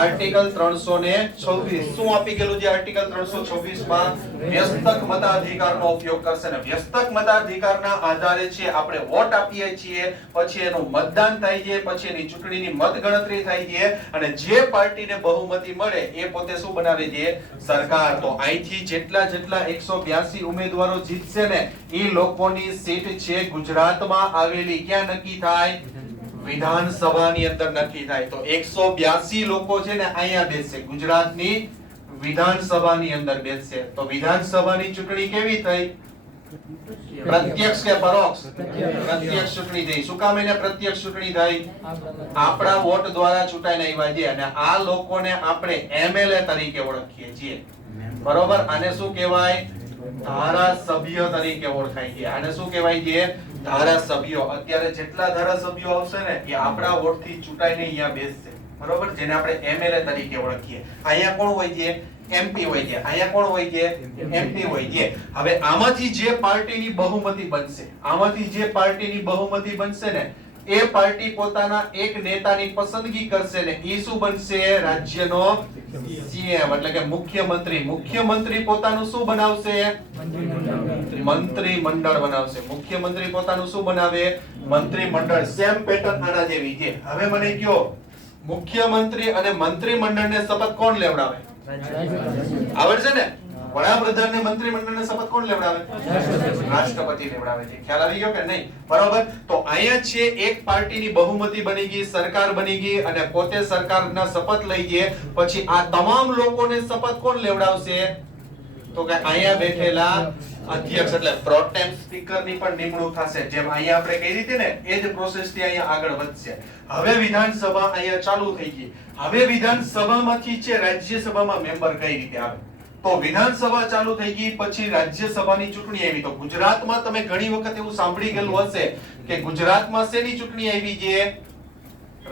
આર્ટિકલ 326. શું આપી ગયેલું છે આર્ટિકલ 326 માં? વ્યસ્તક મતાધિકારનો ઉપયોગ કરશે. ને વ્યસ્તક મતાધિકારના આધારે છે આપણે વોટ આપીએ છીએ, પછી એનું મતદાન થાય છે, પછી એની ચૂંટણીની મતગણતરી થાય છે, અને જે પાર્ટીને બહુમતી મળે એ પોતે શું બનાવે છે? સરકાર. તો અહીંથી જેટલા 182 ઉમેદવારો જીતશે ને એ લોકોની સીટ છે ગુજરાતમાં આવેલી ક્યાં નક્કી થાય? વિધાનસભાની અંદર નક્કી થાય. તો 182 લોકો છે ને અહીંયા બેસશે, ગુજરાતની વિધાનસભાની અંદર બેસશે. તો વિધાનસભાની ચૂંટણી કેવી થઈ? પ્રત્યક્ષ કે પરોક્ષ? પ્રત્યક્ષ ચૂંટણી થઈ. શું કામ એને પ્રત્યક્ષ ચૂંટણી થઈ? આપણા વોટ દ્વારા ચૂંટાઈને આવ્યા છે, અને આ લોકોને આપણે એમએલએ તરીકે ઓળખીએ છીએ. બરોબર? આને શું કહેવાય? ધારાસભ્ય તરીકે ઓળખાય છે. આને શું કહેવાય છે? ધારાસભ્યો. અત્યારે જેટલા ધારાસભ્યો આવશે ને એ આપણા વોટથી ચૂંટાઈને અહીંયા બેસશે. બરોબર? જેને આપણે એમએલએ તરીકે ઓળખીએ. અહીંયા કોણ હોય છે? એમપી હોય છે. અહીંયા કોણ હોય છે? એમપી હોય છે. હવે આમાંથી જે પાર્ટીની બહુમતી બનશે, આમાંથી જે પાર્ટીની બહુમતી બનશે ને એ પાર્ટી પોતાના એક નેતાની પસંદગી કરશે ને એ શું બનશે? રાજ્યનો સીએમ એટલે કે મુખ્યમંત્રી. મુખ્યમંત્રી પોતાનું શું બનાવશે? મંત્રી મંડળ બનાવશે. મુખ્યમંત્રી પોતાનું શું બનાવે? મંત્રી મંડળ. સેમ પેટર્ન આના જેવી છે. હવે મને કયો, મુખ્યમંત્રી અને મંત્રી મંડળને શપથ કોણ લેવડાવે? આવડશે ને? વડાપ્રધાનને મંત્રી મંડળને શપથ કોણ લેવડાવે? રાષ્ટ્રપતિ લેવડાવે છે. ખ્યાલ આવી ગયો કે નહીં? બરોબર? તો અહીંયા છે એક પાર્ટીની બહુમતી બની ગઈ, સરકાર બની ગઈ, અને પોતે સરકારના શપથ લઈ ગયે. પછી આ તમામ લોકોને શપથ કોણ લેવડાવશે? તો કે અહીંયા બેઠેલા અધ્યક્ષ એટલે પ્રોટેમ સ્પીકર ની પણ નિમણૂક થશે. જેમ અહીંયા આપણે કહી રીતે ને એ જ પ્રોસેસ થી અહીંયા આગળ વધશે. હવે વિધાનસભા અહીંયા ચાલુ થઈ ગઈ. હવે વિધાનસભામાંથી છે રાજ્યસભામાં મેમ્બર કઈ રીતે આવે? તો વિધાનસભા ચાલુ થઈ ગઈ પછી રાજ્યસભાની ચૂંટણી આવી. તો ગુજરાતમાં તમે ઘણી વખત એવું સાંભળી ગયેલું હશે કે ગુજરાતમાં શેની ચૂંટણી આવી છે?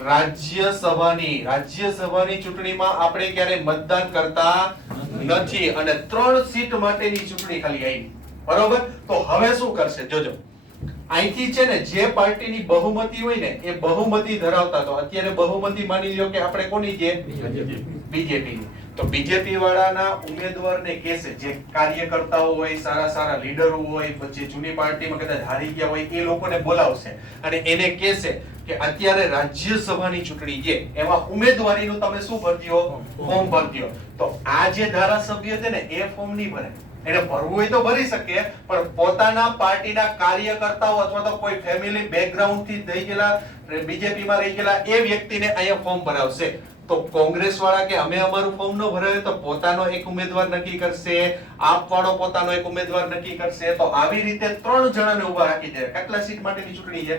રાજ્યસભાની. રાજ્યસભાની ચૂંટણીમાં આપણે ક્યારે મતદાન કરતા નથી, અને 3 સીટ માટેની ચૂંટણી ખાલી આવી. બરોબર? તો હવે શું કરશે? જોજો, અહીંથી છે ને જે પાર્ટીની બહુમતી હોય ને એ બહુમતી ધરાવતા, તો અત્યારે બહુમતી માની લ્યો કે આપણે કોની છે? બીજેપી. તો બીજેપી વાળાના ઉમેદવારને કહેશે, જે કાર્યકર્તાઓ હોય, સારા લીડરો હોય, પછી જૂની પાર્ટીમાં કદાચ હારી ગયા હોય એ લોકોને બોલાવશે અને એને કહેશે કે અત્યારે રાજ્યસભાની ચૂંટણી છે, એમાં ઉમેદવારીનું તમે શું ભરતી હો? ફોર્મ ભરતી હો. તો આ જે ધારાસભ્ય છે ને એ ફોર્મ નહીં ભરે. એને ભરવું હોય તો ભરી શકે, પણ પોતાના પાર્ટીના કાર્યકર્તાઓ અથવા તો કોઈ ફેમિલી બેકગ્રાઉન્ડ થી થઈ ગયેલા, બીજેપીમાં રહી ગયેલા એ વ્યક્તિને અહીંયા ફોર્મ ભરાવશે. તો કોંગ્રેસ વાળા કે અમે અમારું ફોર્મ ન ભરાવે તો પોતાનો એક ઉમેદવાર નક્કી કરશે, આપ વાળો પોતાનો એક ઉમેદવાર નક્કી કરશે. તો આવી રીતે 3 જણાને ઉભા રાખી દે. કેટલા સીટ માટેની ચૂંટણી છે?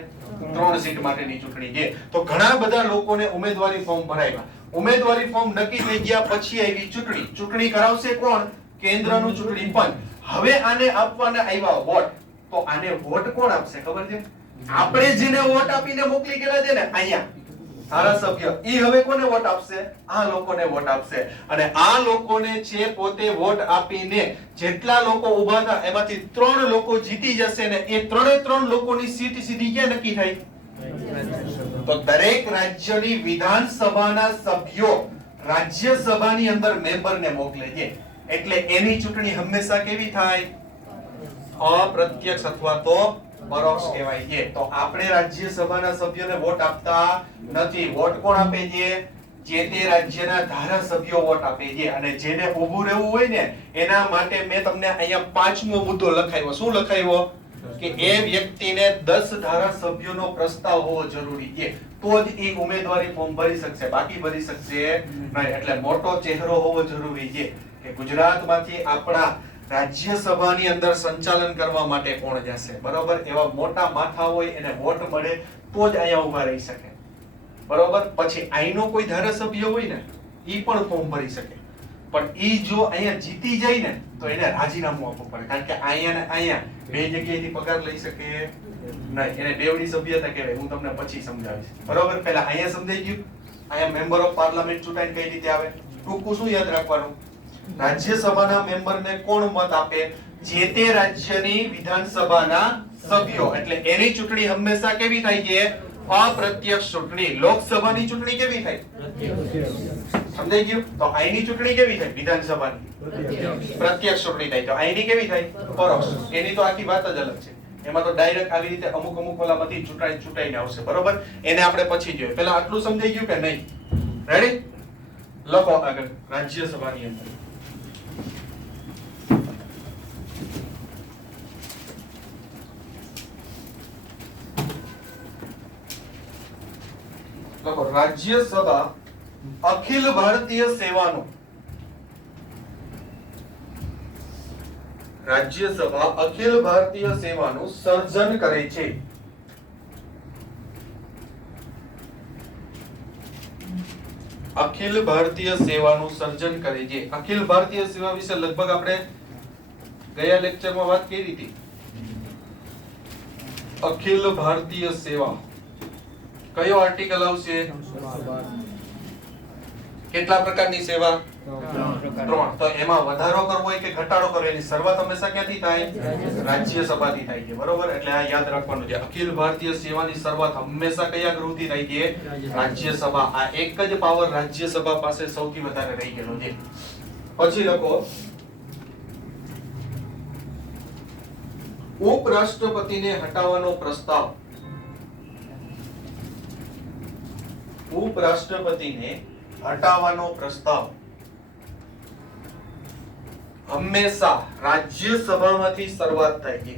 3 સીટ માટેની ચૂંટણી છે. તો ઘણા બધા લોકોને ઉમેદવારી ફોર્મ ભરાવ્યા. ઉમેદવારી ફોર્મ નક્કી થઈ ગયા પછી આવી ચૂંટણી. ચૂંટણી કરાવશે કોણ? કેન્દ્રનું ચૂંટણી પંચ. હવે આને આપવાના આવ્યા વોટ. તો આને વોટ કોણ આપશે ખબર છે? આપણે જેને વોટ આપીને મોકલી ગયેલા છે ને અહીંયા ધારાસભ્ય, ઈ હવે કોને વોટ આપશે? આ લોકોને વોટ આપશે. અને આ લોકોને છે પોતે વોટ આપીને જેટલા લોકો ઊભા હતા એમાંથી 3 લોકો જીતી જશે ને એ 3 લોકોની સીટ સીધી ક્યાં નક્કી થાય? તો દરેક રાજ્યની વિધાનસભાના સભ્યો રાજ્યસભાની અંદર મેમ્બરને મોકલે છે. એટલે એની ચૂંટણી હંમેશા કેવી થાય? અપ્રત્યક્ષ અથવા તો પરોક્ષ કહેવાય છે. તો આપણે રાજ્યસભાના સભ્યોને વોટ આપતા નથી. વોટ કોણ આપે છે? જે તે રાજ્યના ધારાસભ્યો વોટ આપે છે. અને જેને ઊભું રહેવું હોય ને એના માટે મેં તમને અહીંયા 5મો મુદ્દો લખાવ્યો. શું લખાવ્યો? કે એ વ્યક્તિને 10 ધારાસભ્યોનો પ્રસ્તાવ હોવો જરૂરી છે, તો જ એ ઉમેદવારી ફોર્મ ભરી શકશે, બાકી ભરી શકશે નહીં. એટલે મોટો ચહેરો હોવો જરૂરી છે કે ગુજરાતમાંથી આપણા રાજ્યસભાની અંદર સંચાલન કરવા માટે કોણ જશે. બરોબર? એવા મોટા માથા હોય એને વોટ મળે તો જ અહીંયા ઉભા રહી શકે. બરોબર? પછી અહીંનો કોઈ ધારાસભ્ય હોય ને ઈ પણ ફોર્મ ભરી શકે, પણ ઈ જો અહીંયા જીતી જાય ને તો એને રાજીનામું આપવું પડે. કારણ કે અહીંયા ને અહીંયા બે જગ્યાએથી પગાર લઈ શકે નહીં. એને બેવડી સભ્યતા કહેવાય. હું તમને પછી સમજાવીશ. બરોબર? પહેલા અહીંયા સમજાઈ ગયું? અહીંયા મેમ્બર ઓફ પાર્લામેન્ટ ચૂંટાઈને કઈ રીતે આવે? ટૂંકું શું યાદ રાખવાનું? રાજ્યસભાના મેમ્બરને કોણ મત આપે? જે તે રાજ્યની વિધાનસભાના સભ્યો. એટલે એની ચૂંટણી હંમેશા કેવી થાય છે? અપ્રત્યક્ષ ચૂંટણી. લોકસભાની ચૂંટણી કેવી થાય? સમજાઈ ગયું? તો અહીંની ચૂંટણી કેવી થાય? વિધાનસભાની પ્રત્યક્ષ ચૂંટણી થાય. તો અહીંની કેવી થાય? પરોક્ષ. એની તો આખી વાત જ અલગ છે. એમાં તો ડાયરેક્ટ આવી રીતે અમુક ઓલામાંથી ચૂંટાઈને આવશે. બરોબર? એને આપણે પછી જોઈએ. પહેલા આટલું સમજાઈ ગયું કે નહીં? રેડી? લખો આગળ. રાજ્યસભાની અંદર લખો રાજ્યસભા અખિલ ભારતીય સેવાનું રાજ્યસભા અખિલ ભારતીય સેવાનું સર્જન કરે છે. અખિલ ભારતીય સેવાનું સર્જન કરે છે. અખિલ ભારતીય સેવા વિશે લગભગ આપણે ગયા લેક્ચરમાં વાત કરી હતી. અખિલ ભારતીય સેવા કયો આર્ટિકલ આવશે? કેટલા પ્રકારની સેવા? 3. તો એમાં વધારો કરવો હોય કે ઘટાડો કરવો એની શરૂઆત હંમેશા ક્યાંથી થાય? રાજ્યસભાથી થાય છે. બરોબર? એટલે આ યાદ રાખવાનું છે. અખિલ ભારતીય સેવાની શરૂઆત હંમેશા કયા ગૃહથી થાય છે? રાજ્યસભા. આ એક જ પાવર રાજ્યસભા પાસે સૌથી વધારે રહી ગયેલો છે. પછી લખો ઉપરાષ્ટ્રપતિને હટાવવાનો પ્રસ્તાવ. ઉપરાષ્ટ્રપતિને હટાવવાનો પ્રસ્તાવ હંમેશા રાજ્યસભામાંથી શરૂઆત થાય છે.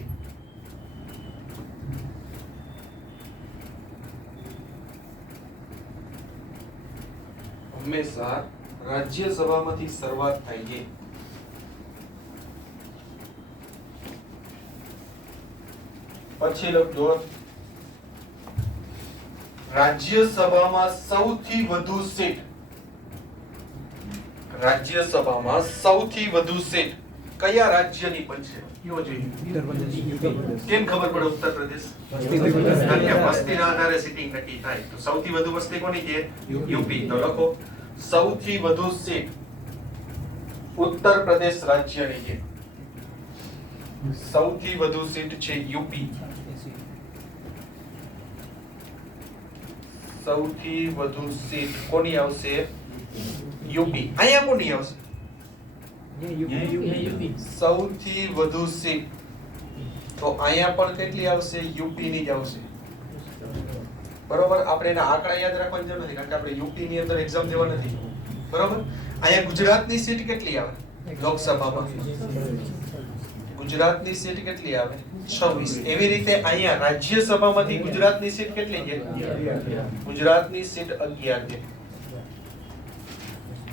હંમેશા રાજ્યસભામાંથી શરૂઆત થાય છે. પછી લખજો રાજ્યસભામાં સૌથી વધુ સીટ. રાજ્યસભામાં સૌથી વધુ સીટ કયા રાજ્યની બનશે? કયો જોઈએ? ઉત્તર પ્રદેશ, યુપી. કેમ ખબર પડે ઉત્તર પ્રદેશ? કારણ કે વસ્તીના આધારે સીટિંગ નક્કી થાય. તો સૌથી વધુ વસ્તી કોની છે? યુપી. તો લખો સૌથી વધુ સીટ ઉત્તર પ્રદેશ રાજ્યની છે. સૌથી વધુ સીટ છે યુપી. સૌથી વધુ સીટ કોની આવશે? યુપી. અહીંયા કોની આવશે? સૌથી વધુ સીટ તો અહીંયા પણ કેટલી આવશે? યુપી ની જ આવશે. બરોબર? આપણે એના આંકડા યાદ રાખવાની જરૂર નથી કારણ કે આપણે યુપી ની અંદર એક્ઝામ દેવા નથી. બરોબર? અહીંયા ગુજરાતની સીટ કેટલી આવે લોકસભામાં? ગુજરાતની સીટ કેટલી આવે? 26. એવી રીતે અહીંયા રાજ્યસભામાંથી ગુજરાતની સીટ કેટલી છે? ગુજરાતની સીટ 11 છે.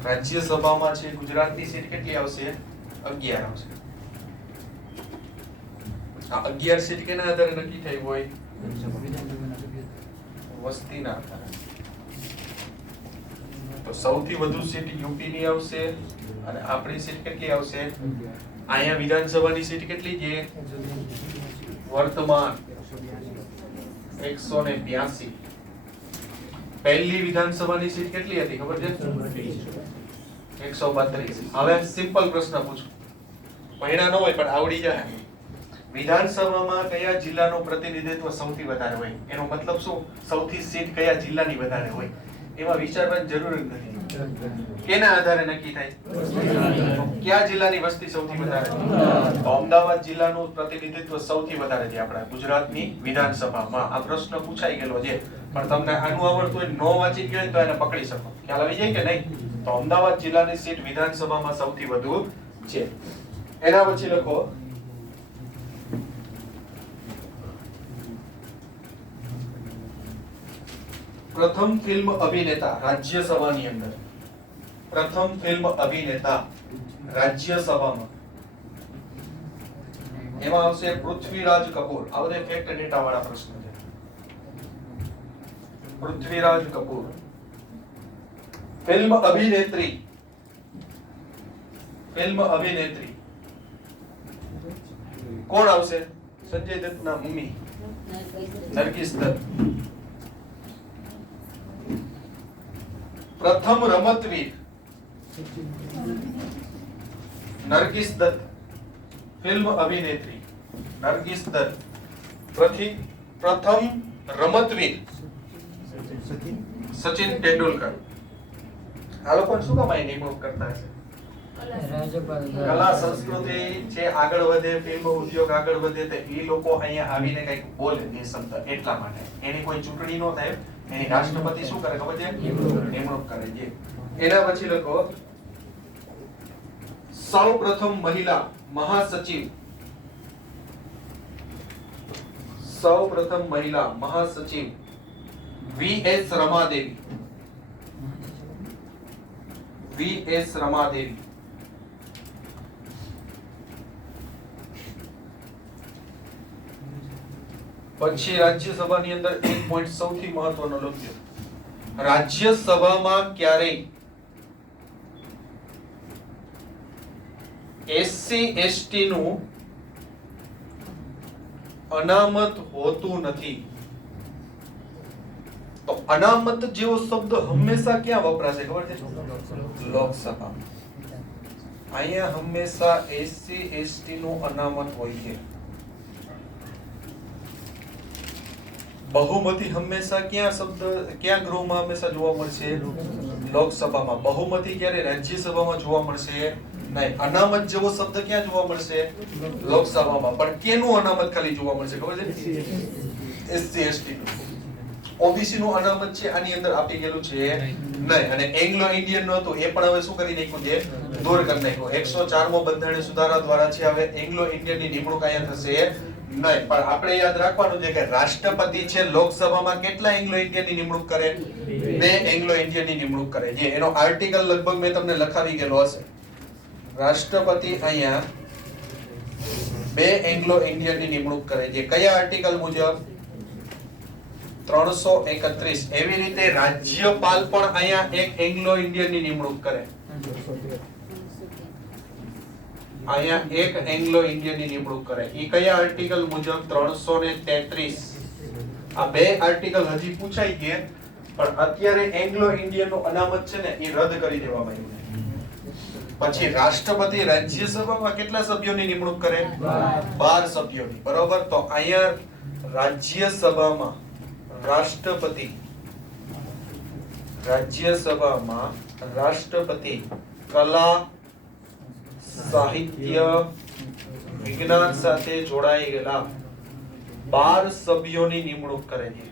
રાજ્યસભામાં છે ગુજરાતની સીટ કેટલી આવશે? 11 આવશે. આ 11 સીટ કેના આધારે નક્કી થઈ હોય? વસ્તીના આધારે. તો સૌથી વધુ સીટ યુપી ની આવશે અને આપણી સીટ કેટલી આવશે? અહીંયા વિધાનસભાની સીટ કેટલી છે? વર્તમાન 182. પહેલી વિધાનસભાની સીટ કેટલી હતી ખબર છે? 132. હવે સિમ્પલ પ્રશ્ન પૂછું. મહિના ન હોય પણ આવડી જાય. વિધાનસભામાં કયા જિલ્લાનું પ્રતિનિધિત્વ સૌથી વધારે હોય? એનો મતલબ શું? સૌથી સીટ કયા જિલ્લાની વધારે હોય? એમાં વિચારવાની જરૂર જ નથી. કેના આધારે નક્કી થાય? કયા જિલ્લાની વસ્તી સૌથી વધારે? તો અમદાવાદ જિલ્લાનું પ્રતિનિધિત્વ સૌથી વધારે છે આપણા ગુજરાતની વિધાનસભામાં. આ પ્રશ્ન પૂછાઈ ગયેલો છે પણ તમને આનું આવડતું હોય નો વાંચી ગયો તો એને પકડી શકો. ખ્યાલ આવી જાય કે નહીં? તો અમદાવાદ જિલ્લાની સીટ વિધાનસભામાં સૌથી વધુ છે. એના પછી લખો પ્રથમ ફિલ્મ અભિનેતા રાજ્યસભાની અંદર. પ્રથમ ફિલ્મ અભિનેતા રાજ્યસભામાં એમાં આવશે પૃથ્વીરાજ કપૂર. આ બધા ફેક્ટ ડેટા વાળા પ્રશ્ન છે. પૃથ્વીરાજ કપૂર. ફિલ્મ અભિનેત્રી. ફિલ્મ અભિનેત્રી કોણ આવશે? સંજય દત્તના મમ્મી નરગિસ દત્ત. પ્રથમ રમતવીર નરગિસ દત્ત, ફિલ્મ અભિનેત્રી નરગિસ દત્ત, પ્રથમ રમતવીર સચિન તેંડુલકર. આ લોકો શું કામ અહીં નિમણૂક કરતા હશે? કલા સંસ્કૃતિ છે આગળ વધે, ફિલ્મ ઉદ્યોગ આગળ વધે તો એ લોકો અહીંયા આવીને કંઈક બોલે નિશબ્દ, એટલા માટે. એની કોઈ ચૂંટણી નો થાય, એની રાષ્ટ્રપતિ શું કરે ખબર છે? નિમણૂક કરે છે. એના પછી લખો સૌ પ્રથમ મહિલા મહાસચિવ, સૌ પ્રથમ મહિલા મહાસચિવ વી.એસ. રમાદેવી, વી.એસ. રમાદેવી. પછી રાજ્યસભાની અંદર એક પોઈન્ટ સૌથી મહત્વનો લખ્યો, રાજ્યસભામાં ક્યારેય SC/ST નું અનામત હોતું નથી. તો અનામત જેવો શબ્દ હંમેશા ક્યાં વપરાશે ખબર છે? લોકસભા. અહીંયા હંમેશા SC/ST નું અનામત હોય છે. બહુમતી હંમેશા ક્યાં શબ્દ, ક્યાં ગૃહમાં હંમેશા જોવા મળશે? લોકસભામાં. બહુમતી ક્યારે રાજ્યસભામાં જોવા મળશે નહીં. અનામત જેવો શબ્દ ક્યાં જોવા મળશે? લોકસભામાં. પણ કેનું અનામત ખાલી જોવા મળશે ખબર છે? SC/ST નું. OBC નું અનામત છે આની અંદર આપી ગયેલું છે નહીં. અને એંગ્લો ઇન્ડિયન નું હતું, એ પણ હવે શું કરી નાખ્યું છે? દૂર કરી નાખ્યું. 104મો બંધારણીય સુધારા દ્વારા છે હવે એંગ્લો ઇન્ડિયન ની નિમણૂક અહીંયા થશે નહીં. પણ આપણે યાદ રાખવાનું છે કે રાષ્ટ્રપતિ છે લોકસભામાં કેટલા એંગ્લો ઇન્ડિયન ની નિમણૂક કરે? 2 એંગ્લો ઇન્ડિયન ની નિમણૂક કરે. જે એનો આર્ટિકલ લગભગ મેં તમને લખાવી ગયેલો હશે. રાષ્ટ્રપતિ અહીંયા 2 એંગ્લો ઇન્ડિયન ની નિમણૂક કરે છે. કયા આર્ટિકલ મુજબ? 331. એવી રીતે રાજ્યપાલ પણ અહીંયા 1 એંગ્લો ઇન્ડિયન ની નિમણૂક કરે. અહીંયા 1 એંગ્લો ઇન્ડિયન ની નિમણૂક કરે. એ કયા આર્ટિકલ મુજબ? 333. આ 2 આર્ટિકલ હજી પૂછાઈ ગયા, પણ અત્યારે એંગ્લો ઇન્ડિયન નું અનામત છે ને એ રદ કરી દેવામાં આવ્યું. પછી રાષ્ટ્રપતિ રાજ્યસભામાં કેટલા સભ્યોની નિમણૂક કરે? 12 સભ્યોની. બરોબર. તો અહીંયા રાજ્યસભામાં રાષ્ટ્રપતિ કલા, સાહિત્ય, વિજ્ઞાન સાથે જોડાયેલા 12 સભ્યોની નિમણૂક કરે છે.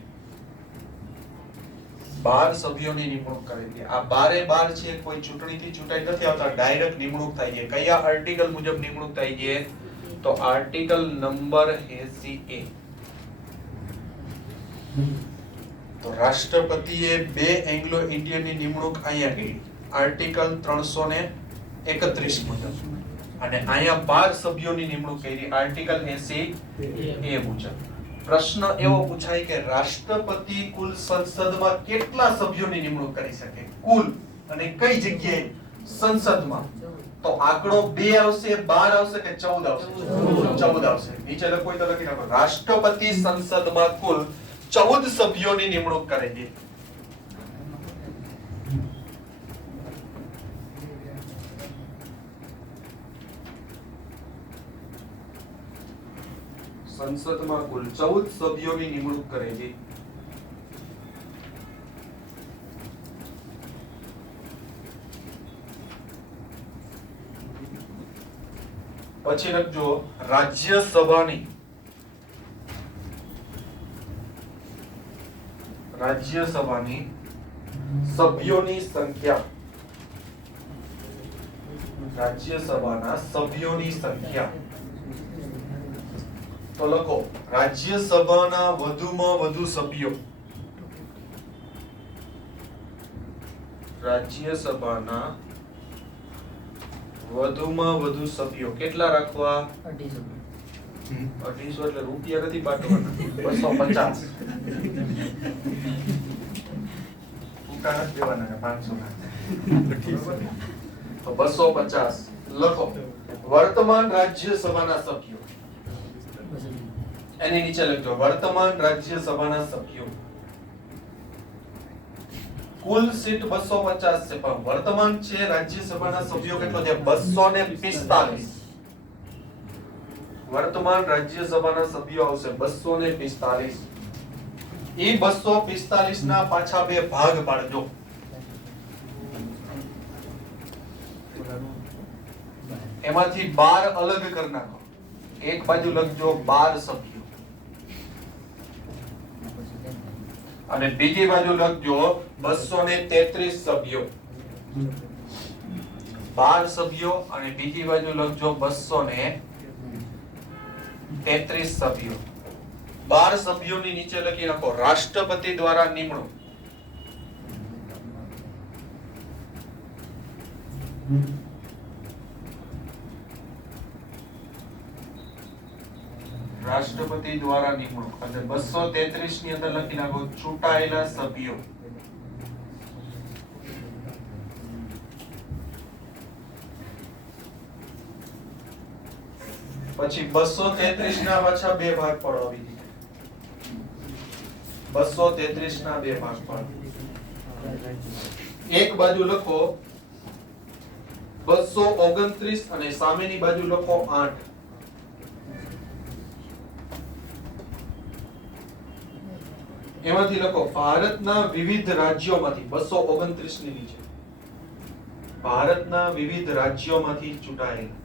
12 સભ્યોની નિમણૂક કરે છે. આ 12 છે કોઈ ચૂંટણીથી ચૂંટાઈ નથી આવતા, ડાયરેક્ટ નિમણૂક થાય છે. કયા આર્ટિકલ મુજબ નિમણૂક થાય છે? તો આર્ટિકલ નંબર 80A. તો રાષ્ટ્રપતિએ 2 એંગ્લો ઇન્ડિયન ની નિમણૂક અહીંયા કરી આર્ટિકલ 331 મુજબ, અને અહીંયા 12 સભ્યોની નિમણૂક કરી આર્ટિકલ 80A મુજબ. પ્રશ્ન એવો પૂછાય કે રાષ્ટ્રપતિ કુલ સંસદમાં કેટલા સભ્યોની નિમણૂક કરી શકે? કુલ અને કઈ જગ્યાએ સંસદમાં? તો આંકડો 2 આવશે, 12 આવશે કે 14 આવશે? 14 આવશે. નીચે લખો તો લખી નાખો, રાષ્ટ્રપતિ સંસદમાં કુલ 14 સભ્યોની નિમણૂક કરે છે. સંસદમાં કુલ 14 સભ્યોની નિમણૂક કરે છે. પછી લખજો રાજ્યસભાની સભ્યોની સંખ્યા, રાજ્યસભાના સભ્યોની સંખ્યા. તો લખો રાજ્યસભાના વધુમાં વધુ સભ્યો, રાજ્યસભાના વધુમાં વધુ સભ્યો કેટલા રાખવા? 250 એટલે રૂપિયા નથી પાટવાના, 250. ટૂંકા નથી દેવાના, 500 ના. તો 250 લખો. વર્તમાન રાજ્યસભાના સભ્યો, એની નીચે લખજો વર્તમાન રાજ્યસભાના સભ્યો. કુલ સીટ 250 છે, પણ વર્તમાન છે રાજ્યસભાના સભ્યો કેટલો છે? 245. વર્તમાન રાજ્યસભાના સભ્યો આવશે 245. એ 245 ના પાછા બે ભાગ પાડજો. એમાંથી 12 અલગ કરી નાખો. એક બાજુ લખજો 12 સભ્યો અને બીજી બાજુ લખજો 233 સભ્યો. 12 સભ્યો અને બીજી બાજુ લખજો 233 સભ્યો. 12 સભ્યોની નીચે લખી નાખો રાષ્ટ્રપતિ દ્વારા નિમણૂક. રાષ્ટ્રપતિ દ્વારા નિમણૂક અને 233 ની અંદર લખી નાખો ચૂંટાયેલા સભ્યો. પછી 233 ના પાછા બે ભાગ પાડો. 233 ના બે ભાગ પાડો. એક બાજુ લખો 229 અને સામેની બાજુ લખો 8. એમાંથી લખો ભારતના વિવિધ રાજ્યોમાંથી 229 ની નીચે ભારતના વિવિધ રાજ્યોમાંથી ચૂંટાયેલા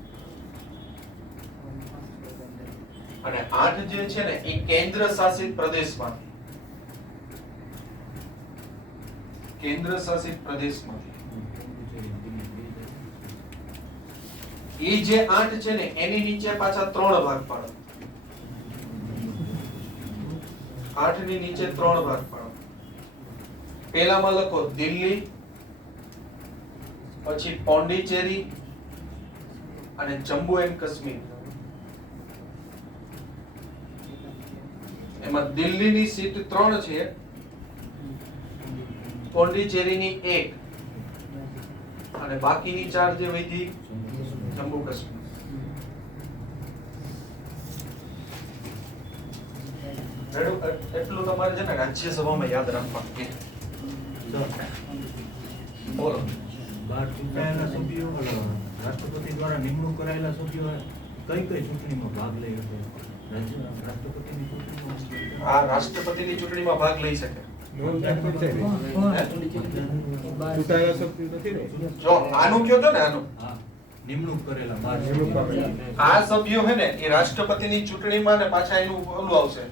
અને 8 જે છે ને એ કેન્દ્ર શાસિત પ્રદેશમાંથી એ જે 8 છે ને એની નીચે પાછા 3 ભાગ પાડો. 8 ની નીચે 3 ભાગ પાડો. પહેલામાં લખો દિલ્હી, પછી પોંડિચેરી અને જમ્મુ એન્ડ કાશ્મીર. એમાં દિલ્હીની સીટ 3 છે, પોંડિચેરીની 1 અને બાકીની 4 જે વધી જમ્મુ કાશ્મીર. એટલું તમારે છે ને રાજ્યસભામાં યાદ રાખવાનું છે. બોલો. 12 ચૂંટાયેલા સભ્યો રાષ્ટ્રપતિ દ્વારા નિમણૂક કરાયેલા સભ્યો કઈ કઈ ચૂંટણીમાં ભાગ લઈ શકે? રાષ્ટ્રપતિની ચૂંટણીમાં આ રાષ્ટ્રપતિની ચૂંટણીમાં ભાગ લઈ શકે. ચૂંટાયેલા સભ્યો નથી ને? જો આનું કયો છો ને આનું હા, નિમણૂક કરેલા 12 આ સભ્યો છે ને એ રાષ્ટ્રપતિની ચૂંટણીમાં ને પાછા એનું ઓલું આવશે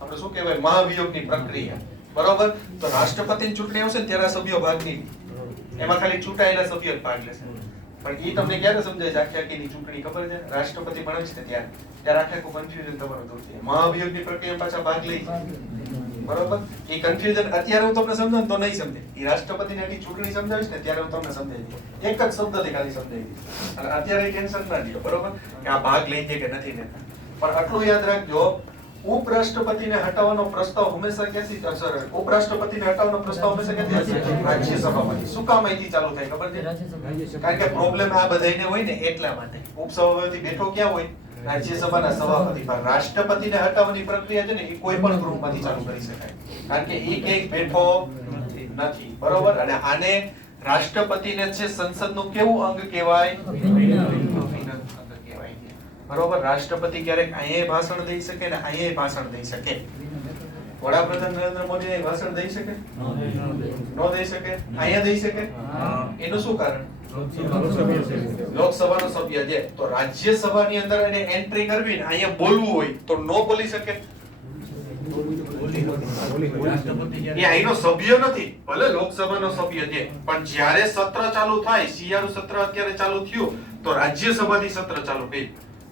આપણે શું કહેવાય મહાભિયોગની પ્રક્રિયા. બરોબર? તો રાષ્ટ્રપતિની ચૂંટણી આવશે ને ત્યારે આ સભ્યો ભાગ નહીં. એમાં ખાલી ચૂંટાયેલા સભ્યો જ ભાગ લેશે. પણ ઈ તમને ક્યારે સમજાય છે આખી આખીની ચૂંટણી ખબર છે? રાષ્ટ્રપતિ બને છે ને ત્યારે આખું કન્ફ્યુઝન તમારું દૂર થાય. મહાભિયોગની પ્રક્રિયા પાછા ભાગ લઈ. બરોબર? એ કન્ફ્યુઝન અત્યારે હું તમને સમજાવું તો નહીં સમજે. એ રાષ્ટ્રપતિની આખી ચૂંટણી સમજાવીશ ને ત્યારે હું તમને સમજાવી દઉં. એક જ શબ્દથી ખાલી સમજાવી દઈશ. અને અત્યારે ટેન્શન ના લ્યો. બરોબર? કે આ ભાગ લઈ છે કે નથી લેતા. પણ આટલું યાદ રાખજો ઉપરાષ્ટ્રપતિને હટાવવાનો પ્રસ્તાવ હંમેશા ક્યાંથી સર ઉપરાષ્ટ્રપતિને હટાવવાનો પ્રસ્તાવ હંમેશા ક્યાંથી હશે? રાજ્યસભામાંથી. શું કામ અહીંથી ચાલુ થાય ખબર છે? કારણ કે પ્રોબ્લેમ આ બધાયને હોય ને એટલા માટે. ઉપસભાપતિ બેઠો ક્યાં હોય? રાજ્યસભાના સભાપતિ. પણ રાષ્ટ્રપતિને હટાવવાની પ્રક્રિયા છે ને એ કોઈ પણ ગૃહમાંથી ચાલુ કરી શકાય. કારણ કે એ ક્યાંય બેઠો નથી. બરોબર? અને આને રાષ્ટ્રપતિને છે સંસદનું કેવું અંગ કહેવાય? બરોબર? રાષ્ટ્રપતિ ક્યારેક અહીંયા ભાષણ દઈ શકે ને અહીંયા ભાષણ દઈ શકે. વડાપ્રધાન નરેન્દ્ર મોદી ભાષણ દઈ શકે? નો દઈ શકે? અહીંયા દઈ શકે? એનું શું કારણ? લોકસભાનો સભ્ય છે તો રાજ્યસભાની અંદર એને એન્ટ્રી કરવી ને અહીંયા બોલવું હોય તો નો બોલી શકે. એ અહીંનો સભ્ય નથી, ભલે લોકસભાનો સભ્ય છે, પણ જ્યારે સત્ર ચાલુ થાય, શિયાળુ સત્ર અત્યારે ચાલુ થયું તો રાજ્યસભાથી સત્ર ચાલુ થઈ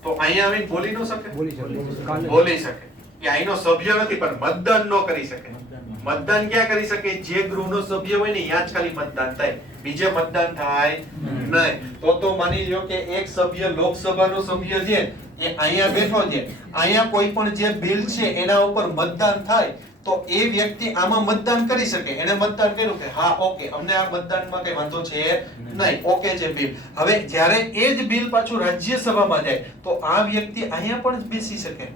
તો અહીંયા આવીને બોલી ન શકે? બોલી શકે. એ અહીંનો સભ્ય નથી પણ મતદાન ન કરી શકે. મતદાન ક્યાં કરી શકે? જે ગૃહનો સભ્ય હોય ને ત્યાં જ ખાલી મતદાન થાય, બીજે મતદાન થાય નહીં. તો માની લ્યો કે એક સભ્ય લોકસભાનો સભ્ય છે એ અહીંયા બેઠો છે, અહીંયા કોઈ પણ જે બિલ છે એના ઉપર મતદાન થાય તો એ વ્યક્તિ આમાં મતદાન કરી શકે. એને મતદાન કર્યું કે હા ઓકે અમને આ મતદાનમાં કઈ વાંધો છે નહીં, ઓકે છે બિલ. હવે જ્યારે એ જ બિલ પાછું રાજ્યસભામાં જાય તો આ વ્યક્તિ અહીંયા પણ બેસી શકે.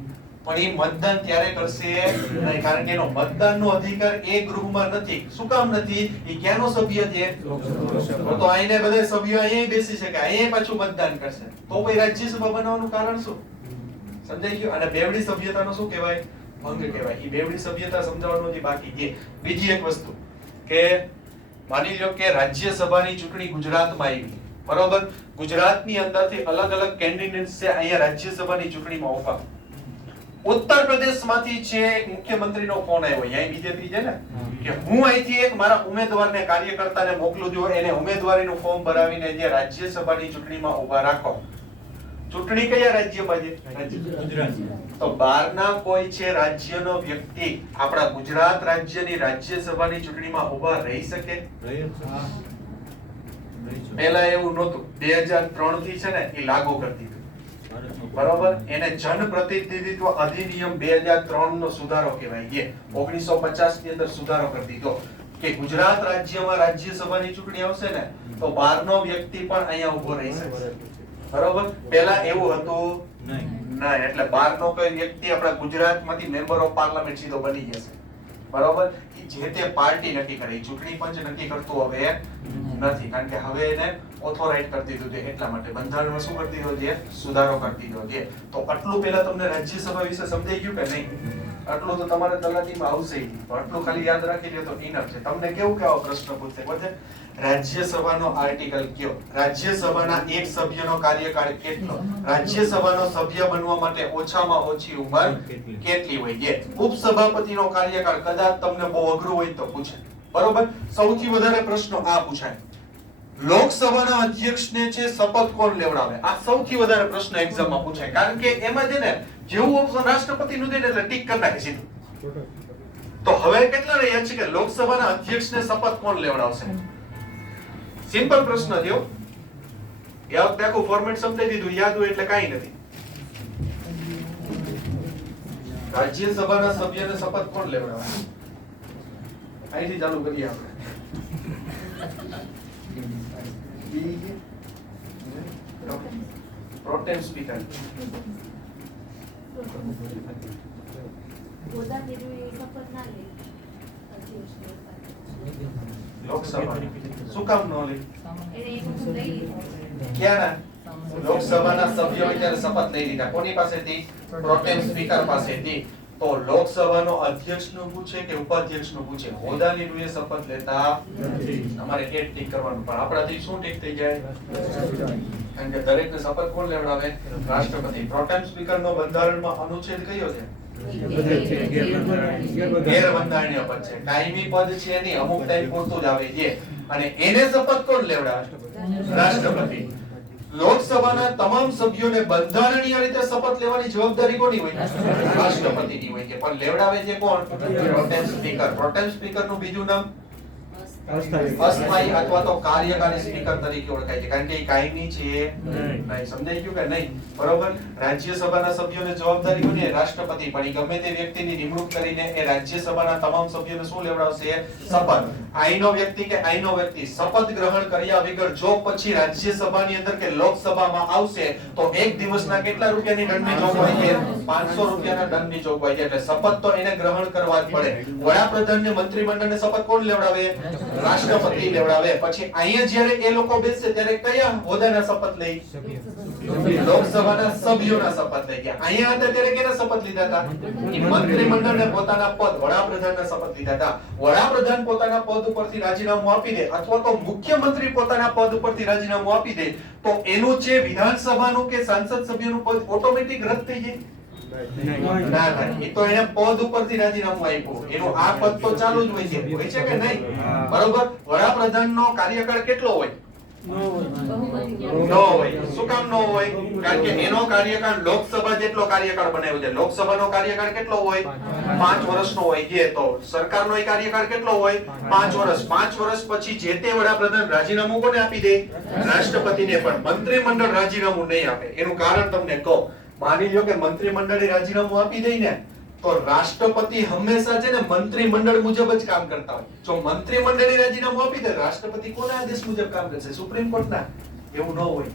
પણ એ મતદાન ત્યારે કરશે નહીં, કારણ કે એનો મતદાનનો અધિકાર એ ગૃહમાં નથી. શું કામ નથી? એ ક્યાંનો સભ્ય છે? તો આઈને બધા સભ્યો અહીંયા બેસી શકે, અહીંયા પાછું મતદાન કરશે, તો ભાઈ રાજ્યસભા બનાવવાનું કારણ શું? સમજાઈ ગયું? અને બેવડી સભ્યતાનો શું કહેવાય? ભંગ કહેવાય. એ બેવડી સભ્યતા સમજાવવાનું હજી બાકી છે. બીજી એક વસ્તુ કે માની લો કે રાજ્યસભાની ચૂંટણી ગુજરાતમાં આવી, બરોબર? ગુજરાતની અંદરથી અલગ અલગ કેન્ડિડેટ્સ છે અહીંયા રાજ્યસભાની ચૂંટણીમાં ઉભા. ઉત્તર પ્રદેશમાંથી છે મુખ્યમંત્રીનો ફોન આવ્યો, અહીંયા બીજેપી છે ને, કે હું અહીંથી એક મારા ઉમેદવારને કાર્યકર્તાને મોકલું છું, એને ઉમેદવારીનું ફોર્મ ભરાવીને જે રાજ્યસભાની ચૂંટણીમાં ઉભા રાખો. ચૂંટણી કયા રાજ્યમાં છે? ગુજરાત. તો બહારના કોઈ છે રાજ્યનો વ્યક્તિ આપણા ગુજરાત રાજ્યની રાજ્યસભાની ચૂંટણીમાં ઉભા રહી શકે? પહેલા એવું નહોતું. 2003 થી છે ને એ લાગુ કરી દીધું, બરોબર? એને જનપ્રતિનિધિત્વ અધિનિયમ 2003 નો સુધારો કહેવાય. એ 1950 ની અંદર સુધારો કરી દીધો કે ગુજરાત રાજ્યમાં રાજ્યસભાની ચૂંટણી આવશે ને તો બહારનો વ્યક્તિ પણ અહીંયા ઉભો રહી શકશે, બરોબર? પહેલા એવું હતું નહીં. એટલે બહારનો કોઈ વ્યક્તિ આપણા ગુજરાતમાંથી મેમ્બર ઓફ પાર્લામેન્ટ સીધો બની જશે, બરોબર? જે તે પાર્ટી નક્કી કરે, ચૂંટણી પંચ નક્કી કરતું હવે નથી, કારણ કે હવે એને ઓથોરાઇઝ કરી દીધું છે. એટલા માટે બંધારણમાં શું કરી દીધો છે? સુધારો કરી દીધો છે. તો આટલું પહેલા તમને રાજ્યસભા વિશે સમજાઈ ગયું કે નહીં? આટલું તો તમારે તલાટીમાં આવશે જ. તો આટલું ખાલી યાદ રાખી લ્યો તો ઇનફ છે. તમને કેવું કેવો પ્રશ્ન પૂછે ખબર? રાજ્યસભાનો આર્ટિકલ કયો? રાજ્યસભાના એક સભ્યનો કાર્યકાળ કેટલો? રાજ્યસભાનો સભ્ય બનવા માટે ઓછામાં ઓછી ઉંમર કેટલી હોય છે? ઉપસભાપતિનો કાર્યકાળ કદાચ તમને બહુ અઘરું હોય તો પૂછે, બરોબર? સૌથી વધારે પ્રશ્નો આ પૂછાય. લોકસભાના અધ્યક્ષને છે શપથ કોણ લેવડાવે? આ સૌથી વધારે પ્રશ્ન એક્ઝામમાં પૂછાય, કારણ કે એમાં છે ને જેવું ઓપ્શન રાષ્ટ્રપતિનું દે એટલે ટીક કરી નાખે સીધું. તો હવે કેટલા રહ્યા છે કે લોકસભાના અધ્યક્ષને શપથ કોણ લેવડાવશે? સિમ્પલ પ્રશ્ન થયો. યાદ રાખો, ફોર્મેટ સમજાઈ દીધું, યાદ હોય એટલે કાઈ નથી. રાજ્યસભાના સભ્યને શપથ કોણ લેવડાવે? અહીંથી ચાલુ કરીએ આપણે. Pro tem speaker. લોકસભા શું કામ નો લે? ક્યાંના? લોકસભાના સભ્યો ત્યારે શપથ લઈ લીધા. કોની પાસેથી? પ્રોટેમ સ્પીકર પાસેથી. તો લોકસભાનો અધ્યક્ષનું પૂછે કે ઉપાધ્યક્ષનું પૂછે? હોદ્દાની રૂએ શપથ લેતા અમારે એક ટીક કરવાનું, પણ આપણાથી શું ટીક થઈ જાય? કારણ કે દરેકને શપથ કોણ લેવડાવે? રાષ્ટ્રપતિ. પ્રોટેમ સ્પીકરનો બંધારણમાં અનુચ્છેદ કયો છે? ગેરબંધારણીય પદ છે. કાયમી પદ છે નહીં, અમુક ટાઈમ પૂરતું જ આવે છે. અને એને શપથ કોણ લેવડાવે? રાષ્ટ્રપતિ. લોકસભાના તમામ સભ્યોને બંધારણીય રીતે શપથ લેવાની જવાબદારી કોની હોય? રાષ્ટ્રપતિની હોય છે. પણ લેવડાવે છે કોણ? Pro tem speaker. પ્રોટેમ સ્પીકરનું બીજું નામ અસ્થાયી અથવા તો કાર્યકારી સ્પીકર તરીકે ઓળખાય છે, કારણ કે એ કાયમી છે નહીં. સમજાઈ ગયું કે નહીં? બરોબર? રાજ્યસભાના સભ્યોને જવાબદારી કોની? રાષ્ટ્રપતિ. પણ એ ગમે તે વ્યક્તિની નિમણૂક કરીને એ રાજ્યસભાના તમામ સભ્યોને શું લેવડાવશે? શપથ. આઈનો વ્યક્તિ કે આઈનો વ્યક્તિ શપથ ગ્રહણ કર્યા વગર જો પછી રાજ્યસભાની અંદર કે લોકસભામાં આવશે તો એક દિવસના કેટલા રૂપિયાની દંડની જોગવાઈ છે? 500 રૂપિયાના દંડની જોગવાઈ છે. એટલે શપથ તો એને ગ્રહણ કરવા જ પડે. વડાપ્રધાનને મંત્રીમંડળને શપથ કોણ લેવડાવે? રાષ્ટ્રપતિ લેવડાવે. પછી અહીંયા જ્યારે એ લોકો બેસશે ત્યારે કયા હોદ્દાના શપથ લે? લોકસભાના સભ્યોના શપથ લઈ ગયા. અહીંયા હતા ત્યારે કેના શપથ લીધા હતા? મંત્રીમંડળને પોતાના પદ, વડાપ્રધાનના શપથ લીધા હતા. વડાપ્રધાન પોતાના પદ ઉપરથી રાજીનામું આપી દે અથવા તો મુખ્યમંત્રી પોતાના પદ ઉપરથી રાજીનામું આપી દે તો એનું જે વિધાનસભાનું કે સાંસદ સભ્યનું પદ ઓટોમેટિક રદ થઈ જાય? ના ના, એ તો એને પદ ઉપરથી રાજીનામું આપ્યું, એનું આ પદ તો ચાલુ જ હોય છે. હોય છે કે નહીં? બરોબર? વડાપ્રધાનનો કાર્યકાળ કેટલો હોય? નો હોય. શું કામ નો હોય? કારણ કે એનો કાર્યકાળ લોકસભા જેટલો કાર્યકાળ બનાવ્યો છે. લોકસભાનો કાર્યકાળ કેટલો હોય? 5 વર્ષનો હોય છે. તો સરકારનો કાર્યકાળ કેટલો હોય? 5 વર્ષ. 5 વર્ષ પછી જે તે વડાપ્રધાન રાજીનામું કોને આપી દે? રાષ્ટ્રપતિને. પણ મંત્રીમંડળ રાજીનામું નહીં આપે. એનું કારણ તમને કહું. માની લો કે મંત્રીમંડળે રાજીનામું આપી દે ને તો રાષ્ટ્રપતિ હંમેશા છે ને મંત્રીમંડળ મુજબ જ કામ કરતા હોય. જો મંત્રીમંડળે રાજીનામું આપી દે રાષ્ટ્રપતિ કોના આદેશ મુજબ કામ કરશે? સુપ્રીમ કોર્ટના? એવું ન હોય.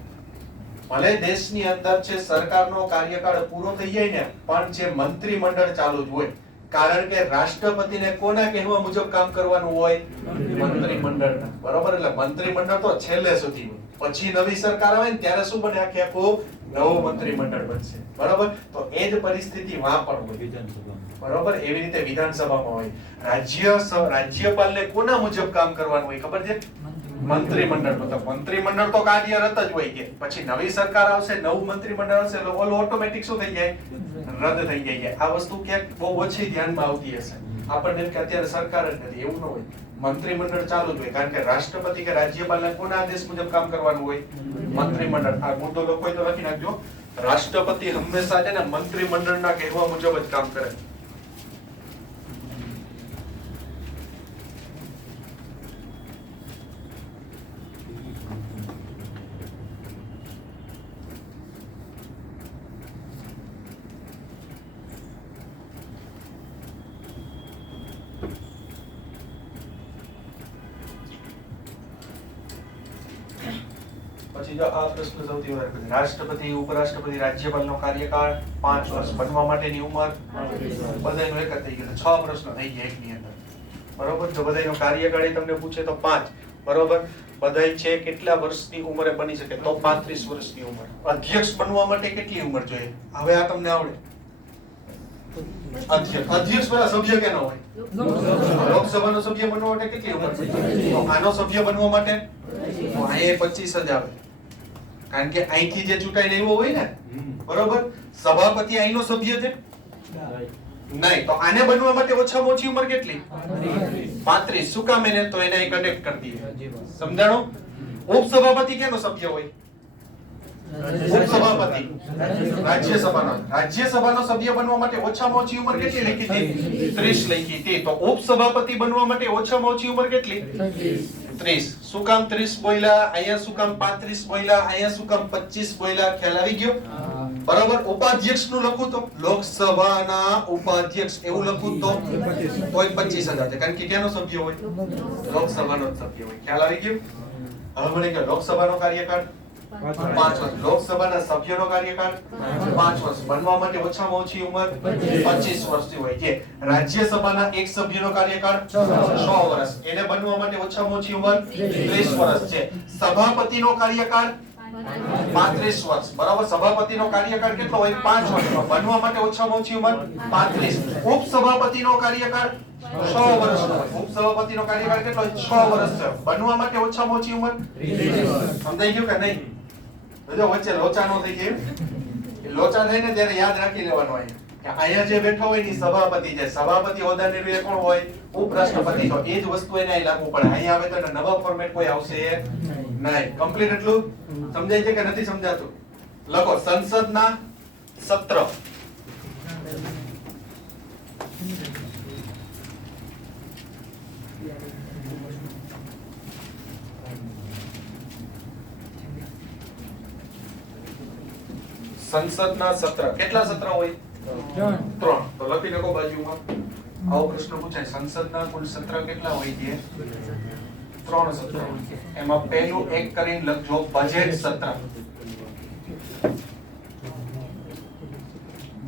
ભલે દેશની અંદર છે સરકારનો કાર્યકાળ પૂરો થઈ જાય ને, પણ જે મંત્રીમંડળ ચાલુ જ હોય. કારણ કે રાષ્ટ્રપતિને કોના કહેવા મુજબ કામ કરવાનું હોય? મંત્રીમંડળના. બરોબર? એટલે મંત્રીમંડળ તો છેલ્લે સુધી હોય. પછી નવી સરકાર આવે ને ત્યારે શું બને? આખે આખું નવું મંત્રીમંડળ બનશે. બરોબર? તો એ જ પરિસ્થિતિ વાં પણ હોય. વિધાનસભામાં. બરોબર? એવી રીતે વિધાનસભામાં હોય. રાજ્યપાલને કોના મુજબ કામ કરવાનું હોય ખબર છે? મંત્રીમંડળ. મતલબ મંત્રીમંડળ તો કાર્યરત જ હોય કે પછી નવી સરકાર આવશે, નવું મંત્રીમંડળ આવશે એટલે ઓલો ઓટોમેટિક શું થઈ જાય? રદ થઈ જાય. આ વસ્તુ ક્યાંક બહુ ઓછી ધ્યાનમાં આવતી હશે આપણને કે અત્યારે સરકાર જ નથી, એવું ન હોય. મંત્રીમંડળ ચાલુ જ હોય. કારણ કે રાષ્ટ્રપતિ કે રાજ્યપાલને કોના આદેશ મુજબ કામ કરવાનું હોય? મંત્રીમંડળ. આ મુદ્દો લોકો તો લખી નાખજો. રાષ્ટ્રપતિ હંમેશા છે ને મંત્રીમંડળના કહેવા મુજબ જ કામ કરે. પછી જો આ પ્રશ્ન સૌથી વધારે પૂછે. રાષ્ટ્રપતિ, ઉપરાષ્ટ્રપતિ, રાજ્યપાલનો કાર્યકાળ 5 વર્ષ. બનવા માટેની ઉંમર બધાયનો એક જ થઈ ગયો. 6 પ્રશ્ન થઈ ગયા એકની અંદર. બરોબર? જો બધાયનો કાર્યકાળ એ તમને પૂછે તો 5. બરોબર? બધાય છે કેટલા વર્ષની ઉંમરે બની શકે? તો 35 વર્ષની ઉંમર. અધ્યક્ષ બનવા માટે કેટલી ઉંમર જોઈએ? હવે આ તમને આવડે. અધ્યક્ષ પેલા સભ્ય કેનો હોય? લોકસભાનો સભ્ય બનવા માટે કેટલી ઉંમર જોઈએ? તો આનો સભ્ય બનવા માટે તો અહીંયા 25 જ આવે. કારણ કે અહીંથી જે ચૂંટાઈને આવ્યો હોય ને, બરોબર? સભાપતિ અહીંનો સભ્ય છે નહીં, તો આને બનવા માટે ઓછામાં ઓછી ઉંમર કેટલી? 35. શું કામ? એને તો એને કનેક્ટ કરી દઈએ. સમજાણો? ઉપસભાપતિ કેનો સભ્ય હોય? ઉપસભાપતિ રાજ્યસભાનો સભ્ય બનવા માટે ઓછામાં ઓછી ઉંમર કેટલી લખી હતી? 30 લખી હતી. તો ઉપસભાપતિ બનવા માટે ઓછામાં ઓછી ઉંમર કેટલી? 30. શું કામ 30 બોલ્યા? અહીંયા શું કામ 35 બોલ્યા? અહીંયા શું કામ 25 બોલ્યા? ખ્યાલ આવી ગયો? બરાબર? ઉપાધ્યક્ષ નું લખું તો લોકસભાના ઉપાધ્યક્ષ એવું લખું તો તોય 25,000 છે. કારણ કે ક્યાંનો સભ્ય હોય? લોકસભાનો જ સભ્ય હોય. ખ્યાલ આવી ગયો? હવે મને કહો, લોકસભાનો કાર્યકાળ 5 વર્ષ. લોકસભાના સભ્યનો કાર્યકાળ 5 વર્ષ. બનવા માટે ઓછામાં ઓછી ઉંમર 25 વર્ષની હોય છે. રાજ્યસભાના એક સભ્યનો કાર્યકાળ 6 વર્ષ. એને બનવા માટે ઓછામાં ઓછી ઉંમર 30 વર્ષ છે. સભાપતિનો કાર્યકાળ 35 વર્ષ. બરાબર? સભાપતિનો કાર્યકાળ કેટલો હોય? 5 વર્ષ. બનવા માટે ઓછામાં ઓછી ઉંમર 35. ઉપસભાપતિનો કાર્યકાળ 6 વર્ષનો હોય. ઉપસભાપતિનો કાર્યકાળ કેટલો હોય? 6 વર્ષ છે. બનવા માટે ઓછામાં ઓછી ઉંમર 30 વર્ષ. સમજાઈ ગયું કે નહીં? જો વચ્ચે લોચા નો થઈ ગયો. લોચા થાય ને ત્યારે યાદ રાખી લેવાનું હોય કે અહીંયા જે બેઠો હોય ની સભાપતિ છે. સભાપતિ હોદ્દા નિર્ણય કોણ હોય? ઉપરાષ્ટ્રપતિ. તો એ જ વસ્તુ એને અહીં લાગુ પડે. અહીંયા આવે તો એને નવા ફોર્મેટ કોઈ આવશે નહીં. કમ્પ્લીટ એટલું સમજાય છે કે નથી સમજાતું? લખો સંસદના સત્ર. સંસદના સત્ર. કેટલા સત્ર હોય? 3. તો લખી નાખો બાજુમાં. આવો પ્રશ્ન પૂછાય. સંસદના કુલ સત્ર કેટલા હોય છે? 3 સત્ર. એમાં પહેલું એક કરીને લખજો બજેટ સત્ર.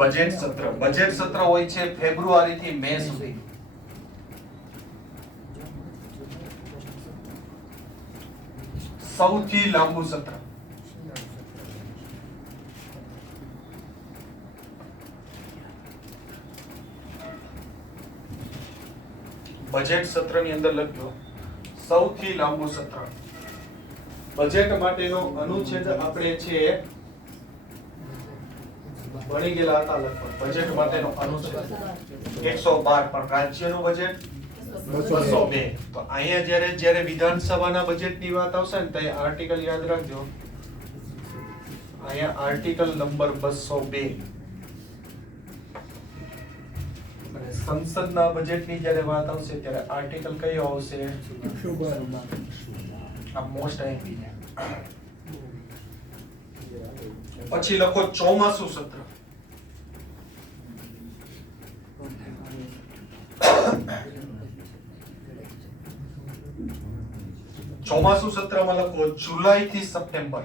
બજેટ સત્ર. બજેટ સત્ર હોય છે ફેબ્રુઆરી થી મે સુધી. સૌથી લાંબુ સત્ર. બજેટ સત્રની અંદર લખજો સૌથી લાંબુ સત્ર. બજેટ માટેનો અનુચ્છેદ આપણે છે ભણી ગયેલા હતા લગભગ. બજેટ માટેનો અનુચ્છેદ 112. પણ રાજ્યનું બજેટ 202. તો અહીંયા જ્યારે વિધાનસભાના બજેટની વાત આવશે ને તો આર્ટિકલ યાદ રાખજો. અહીંયા આર્ટિકલ નંબર 202. સંસદના બજેટની જ્યારે વાત આવશે ત્યારે આર્ટિકલ કયો આવશે? આ મોસ્ટ આઈમ્પી છે. પછી લખો ચોમાસુ સત્ર. ચોમાસુ સત્રમાં લખો જુલાઈ થી સપ્ટેમ્બર.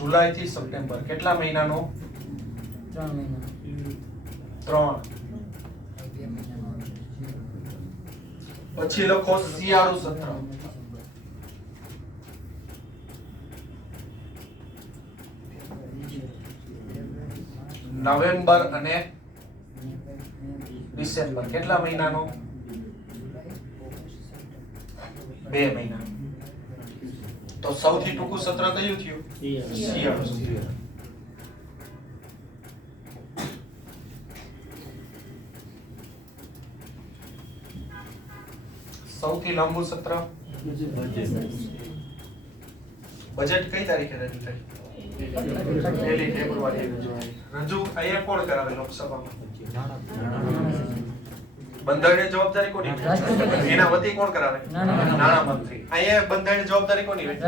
જુલાઈ થી સપ્ટેમ્બર કેટલા મહિનાનો? 3 મહિના 3. પછી લખો શિયાળુ સત્ર. નવેમ્બર અને ડિસેમ્બર કેટલા મહિનાનો? 2 મહિના. તો સૌથી ટૂંકું સત્ર કયું થયું? શિયાળુ સત્ર. સૌથી લાંબુ સત્ર? બજેટ કઈ તારીખે રજૂ થાય? 1 ફેબ્રુઆરી રજૂ. અહીંયા કોણ કરાવે લોકસભામાં? બંધારણીય જવાબદારી કોની? એના વતી કોણ કરાવે? નાણામંત્રી. અહીંયા બંધારણીય જવાબદારી કોની હોય?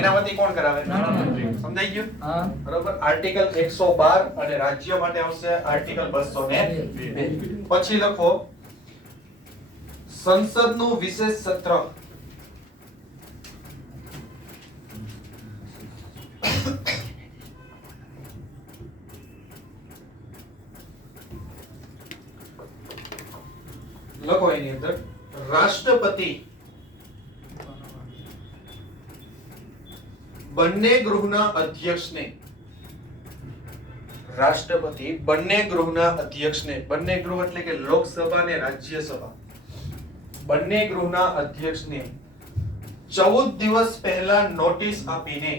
એના વતી કોણ કરાવે? નાણામંત્રી. સમજાઈ ગયું? હા બરોબર. આર્ટિકલ 112 અને રાજ્ય માટે આવશે આર્ટિકલ 202. પછી લખો સંસદનું વિશેષ સત્ર. લખો એની અંદર રાષ્ટ્રપતિ બંને ગૃહના અધ્યક્ષને બંને બંને ગૃહ એટલે કે લોકસભા અને રાજ્યસભા બંને ગૃહના અધ્યક્ષને 14 દિવસ પહેલા નોટિસ આપીને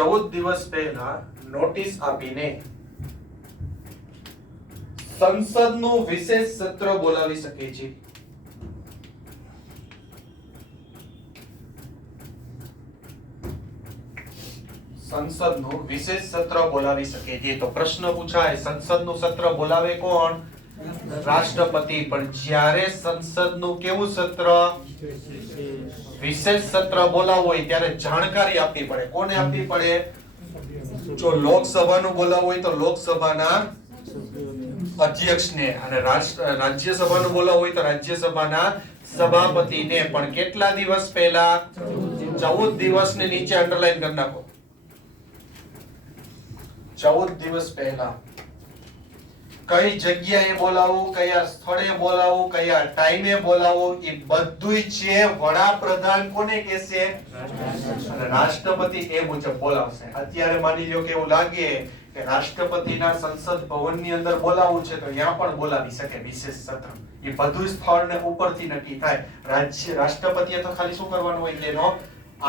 14 દિવસ પહેલા નોટિસ આપીને સંસદનું વિશેષ સત્ર બોલાવી શકે છે. સંસદનું વિશેષ સત્ર બોલાવી શકે છે. તો પ્રશ્ન પૂછાય સંસદનું સત્ર બોલાવે કોણ? રાષ્ટ્રપતિ. પણ જ્યારે સંસદનું કેવું સત્ર? વિશેષ સત્ર બોલાવવું હોય ત્યારે જાણકારી આપવી પડે. કોને આપવી પડે? જો લોકસભાનું બોલાવવું હોય તો લોકસભાના અધ્યક્ષને અને રાજ્યસભાનું બોલાવવું હોય તો રાજ્યસભાના સભાપતિને. પણ કેટલા દિવસ પહેલા? 14 દિવસને નીચે અંડરલાઈન કરી નાખો. 14 દિવસ પહેલા. કઈ જગ્યાએ બોલાવવું, કયા સ્થળે બોલાવવું, કયા ટાઈમે બોલાવવું, એ બધુંય છે વડાપ્રધાન કોને કહેશે? અને રાષ્ટ્રપતિ એ મુજબ બોલાવશે. અત્યારે માની લ્યો કે એવું લાગે કે રાષ્ટ્રપતિના સંસદ ભવનની અંદર બોલાવવું છે તો ત્યાં પણ બોલાવી શકે વિશેષ સત્ર. એ બધું સ્થળ ને ઉપરથી નક્કી થાય. રાષ્ટ્રપતિએ તો ખાલી શું કરવાનું હોય? એનો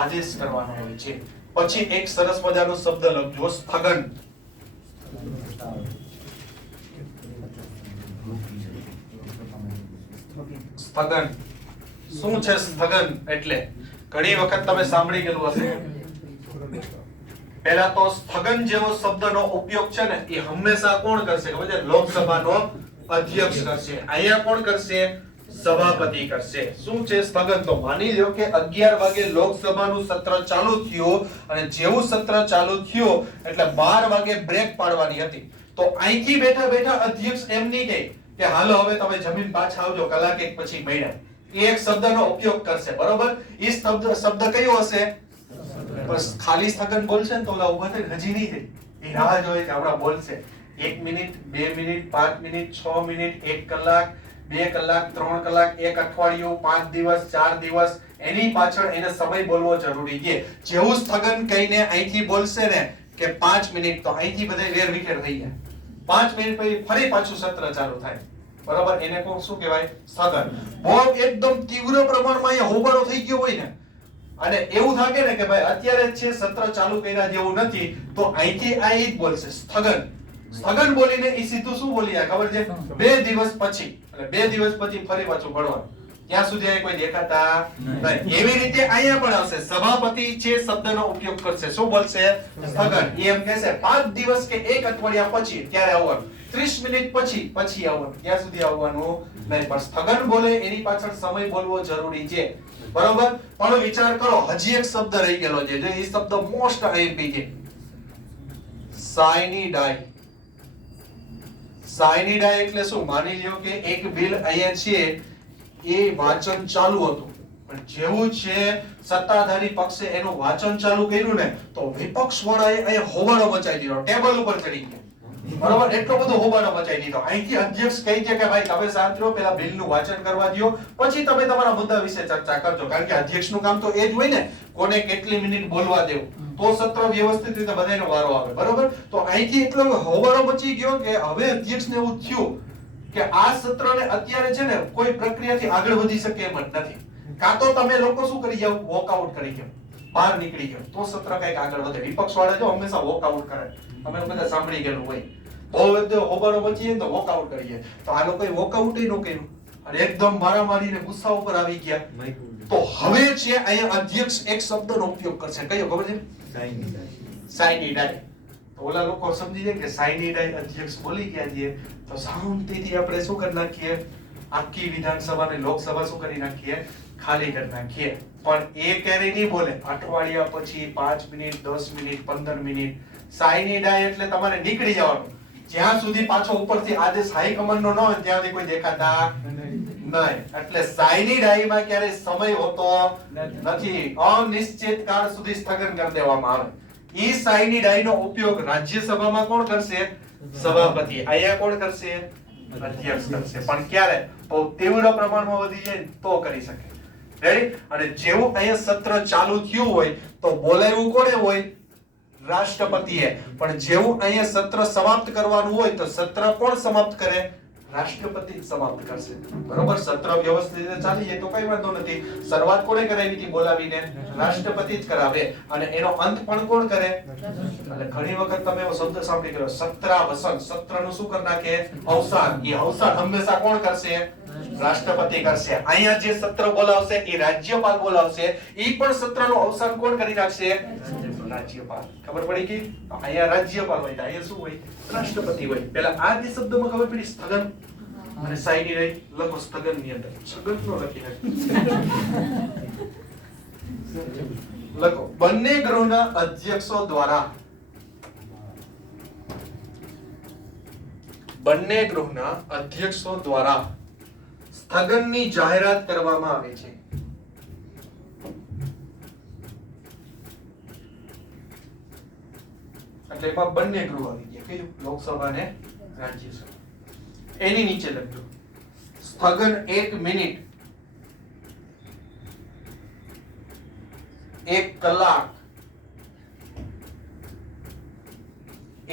આદેશ કરવાનો હોય છે. પછી એક સરસ મજાનો શબ્દ લખજો સ્થગન. સ્થગન શું છે? સ્થગન એટલે ઘણી વખત તમે સાંભળી ગયેલું હશે. પહેલા તો સ્થગન જેવો શબ્દનો ઉપયોગ છે ને એ હંમેશા કોણ કરશે ખબર છે? લોકસભાનો અધ્યક્ષ કરશે. અહીંયા કોણ કરશે? સભાપતિ કરશે. શું છે સ્થગન? તો માની લો કે 11 વાગે લોકસભાનું સત્ર ચાલુ થયું અને જેવું સત્ર ચાલુ થયું એટલે 12 વાગે બ્રેક પાડવાની હતી. તો અહીંથી બેઠા બેઠા અધ્યક્ષ એમ નહીં કહે કે હાલો હવે તમે જમીન પાછા આવજો, કલાક એક પછી મળ્યા. એ એક શબ્દનો ઉપયોગ કરશે. બરોબર. એ શબ્દ કયો હશે? બસ ખાલી સ્થગન બોલશે ને તો ઓલા ઉભા થઈને હજી નહીં થઈ. એ રાહ જોઈ કે આપણા બોલશે. 1 મિનિટ, 2 મિનિટ, 5 મિનિટ, 6 મિનિટ, 1 કલાક, 2 કલાક, 3 કલાક, 1 અઠવાડિયું, 5 દિવસ, 4 દિવસ, એની પાછળ એને સમય બોલવો જરૂરી છે. જેવું સ્થગન કહીને અહીંથી બોલશે ને કે 5 મિનિટ તો અહીંથી બધે વેર વિખેર થઈ જાય. 5 મિનિટ પછી ફરી પાછું સત્ર ચાલુ થાય. બરાબર. એને કોણ શું કહેવાય? સ્થગન. બહુ એકદમ તીવ્ર પ્રમાણમાં અહીંયા હોબાળો થઈ ગયો હોય ને અને એવું થાય ને કે ભાઈ અત્યારે છે સત્ર ચાલુ કર્યા જેવું નથી તો અહીંથી આ ઈ જ બોલશે સ્થગન. સ્થગન બોલીને ઈ સીધું શું બોલી જાય ખબર છે? 2 દિવસ પછી. એટલે 2 દિવસ પછી ફરી પાછું ભણવાનું. ત્યાં સુધી અહીં કોઈ દેખાતા નહીં. એવી રીતે અહીંયા પણ આવશે. સભાપતિ છે શબ્દનો ઉપયોગ કરશે. શું બોલશે? સ્થગન. એમ કહેશે 5 દિવસ કે 1 અઠવાડિયા પછી ત્યારે આવવાનું. 30 મિનિટ પછી આવવાનું. ત્યાં સુધી આવવાનું નહીં. પણ સ્થગન બોલે એની પાછળ સમય બોલવો જરૂરી છે. બરોબર. પણ વિચાર કરો હજી એક શબ્દ રહી ગયેલો છે જે એ શબ્દ મોસ્ટ આઈએમપી છે. સાયનિડાઈ. સાયનિડાઈ એટલે શું? માની લ્યો કે એક બિલ અહીંયા છે એ વાંચન ચાલુ હતું પણ જેવું છે સત્તાધારી પક્ષે એનું વાંચન ચાલુ કર્યું ને તો વિપક્ષ વાળાએ અહીંયા હોબાળો મચાવી દીધો, ટેબલ ઉપર ચડી ગયા. બરોબર, એટલો બધો હોબાળો મચાવી દીધો. અહીંથી અધ્યક્ષ કહી છે કે ભાઈ તમે શાંત રહો, પહેલા બિલનું વાંચન કરવા દો, પછી તમે તમારા મુદ્દા વિશે ચર્ચા કરજો. કારણ કે અધ્યક્ષનું કામ તો એ જ હોય ને, કોને કેટલી મિનિટ બોલવા દેવું, તો સત્ર વ્યવસ્થિત રીતે બધાયનો વારો આવે. બરોબર, તો અહીંથી એટલો હોબાળો મચી ગયો કે હવે અધ્યક્ષને એવું થયું કે આ સત્રને અત્યારે છે ને કોઈ પ્રક્રિયાથી આગળ વધી શકે એમ જ નથી. કાં તો તમે લોકો શું કરી જાવ, વોકઆઉટ કરી જાવ, બહાર નીકળી જાવ, તો સત્ર કઈક આગળ વધે. વિપક્ષ વાળા જો હંમેશા વોકઆઉટ કરે, તમે બધા સાંભળી ગયેલું હોય. બહુ બધો હોબાળો મચી તો વોકઆઉટ કરી જાય. તો આ લોકોએ વોકઆઉટ ન કર્યું અને એકદમ મારામારીને ગુસ્સા ઉપર આવી ગયા. તો હવે છે અહીંયા અધ્યક્ષ એક શબ્દનો ઉપયોગ કરશે, કયો ખબર છે? સાઇની ડાય. તો ઓલા લોકો સમજી જાય કે સાઇની ડાય અધ્યક્ષ બોલી ગયા છે, તો શાંતિથી આપણે શું કરી નાખીએ, આખી વિધાનસભા ને લોકસભા શું કરી નાખીએ, ખાલી કરી નાખીએ. પણ એ ક્યારે નહીં બોલે, અઠવાડિયા પછી 5 મિનિટ, 10 મિનિટ, 15 મિનિટ. સાઇની ડાય એટલે તમારે નીકળી જવાનું. જ્યાં સુધી પાછો ઉપરથી આદેશ હાઈ કમાન્ડ નો ન હોય ત્યાં સુધી કોઈ દેખાતા નહીં. એટલે સાઇની ડાયમાં ક્યારે સમય હોતો નથી, અનિશ્ચિત કાળ સુધી સ્થગન કરી દેવામાં આવે. ઈ સાઇની ડાયનો ઉપયોગ રાજ્યસભામાં કોણ કરશે? સભાપતિ. અહીંયા કોણ કરશે? અધ્યક્ષ કરશે. પણ ક્યારે? બહુ તીવ્ર પ્રમાણમાં વધી જાય તો કરી શકે. રેડી? અને જેવું અહીંયા સત્ર ચાલુ થયું હોય તો બોલાવ્યું કોણે હોય? રાષ્ટ્રપતિએ. પણ જેવું અહીંયા સત્ર સમાપ્ત કરવાનું હોય તો સત્ર કોણ સમાપ્ત કરે? રાષ્ટ્રપતિ જ સમાપ્ત કરશે. બરોબર, સત્ર વ્યવસ્થિત રીતે ચાલી જાય તો કઈ વાંધો નથી. શરૂઆત કોણે કરાવી હતી બોલાવીને? રાષ્ટ્રપતિ જ કરાવે. અને એનો અંત પણ કોણ કરે? એટલે ઘણી વખત તમે એવો શબ્દ સાંભળી ગયો, સત્રાવસાન. સત્રનું શું કરી નાખે? અવસાન. એ અવસાન હંમેશા કોણ કરશે? રાષ્ટ્રપતિ કરશે. અહીંયા જે સત્ર બોલાવશે એ રાજ્યપાલ બોલાવશે, એ પણ સત્રનું અવસાન કોણ કરી નાખશે? રાજ્યપાલ. ખબર પડી ગઈ? અહીંયા રાજ્યપાલ હોય, અહીંયા શું હોય? રાષ્ટ્રપતિ હોય. પહેલા આ બે શબ્દમાં ખબર પડી, સ્થગન અને સાઈની રહી. લખો સ્થગન ની અંદર સ્થગન નો લખી લખો. બંને ગૃહના અધ્યક્ષો દ્વારા સ્થગનની જાહેરાત કરવામાં આવે છે. એટલે એમાં બંને ગૃહ આવી ગયા, કયું? લોકસભા ને રાજ્યસભા. એની નીચે લખજો સ્થગન 1 મિનિટ, 1 કલાક,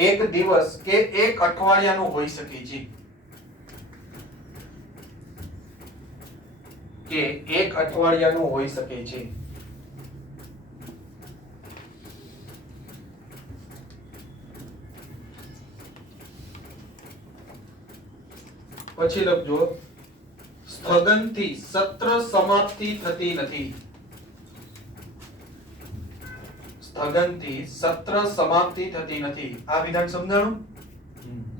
1 દિવસ કે 1 અઠવાડિયાનું હોઈ શકે છે. કે 1 અઠવાડિયાનું હોઈ શકે છે. પછી લખજો સ્થગનથી સત્ર સમાપ્તિ થતી નથી. સ્થગનથી સત્ર સમાપ્તિ થતી નથી. આ વિધાન સમજાણું?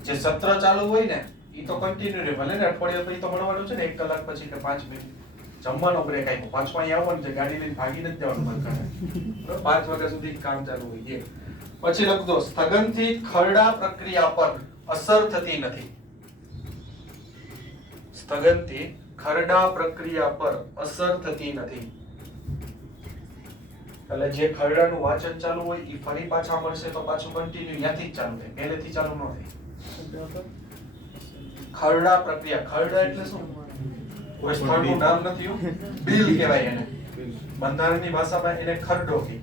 જે સત્ર ચાલુ હોય ને ઈ તો કન્ટિન્યુ રહે, ભલે ને અઠવાડિયા પછી તો મળવાનું છે ને, 1 કલાક પછી કે 5 મિનિટ જમવાનો બ્રેક આપ્યો, પાછું અહીંયા આવવાનું છે, ગાડી લઈને ભાગી નથી જવાનું મન કરે. 5 વાગ્યા સુધી કામ ચાલુ હોય એ. પછી લખજો સ્થગનથી ખરડા પ્રક્રિયા પર અસર થતી નથી. સ્થગનથી ખરડા પ્રક્રિયા પર અસર થતી નથી. એટલે જે ખરડાનું વાંચન ચાલુ હોય એ ફરી પાછા મળશે તો પાછું કન્ટિન્યુ ત્યાંથી જ ચાલુ થાય, પહેલેથી ચાલુ ન થાય. ખરડા પ્રક્રિયા. ખરડા એટલે શું? કોઈ સ્થળનું નામ નથી હો. બિલ કહેવાય એને. બંધારણની ભાષામાં એને ખરડો કહે.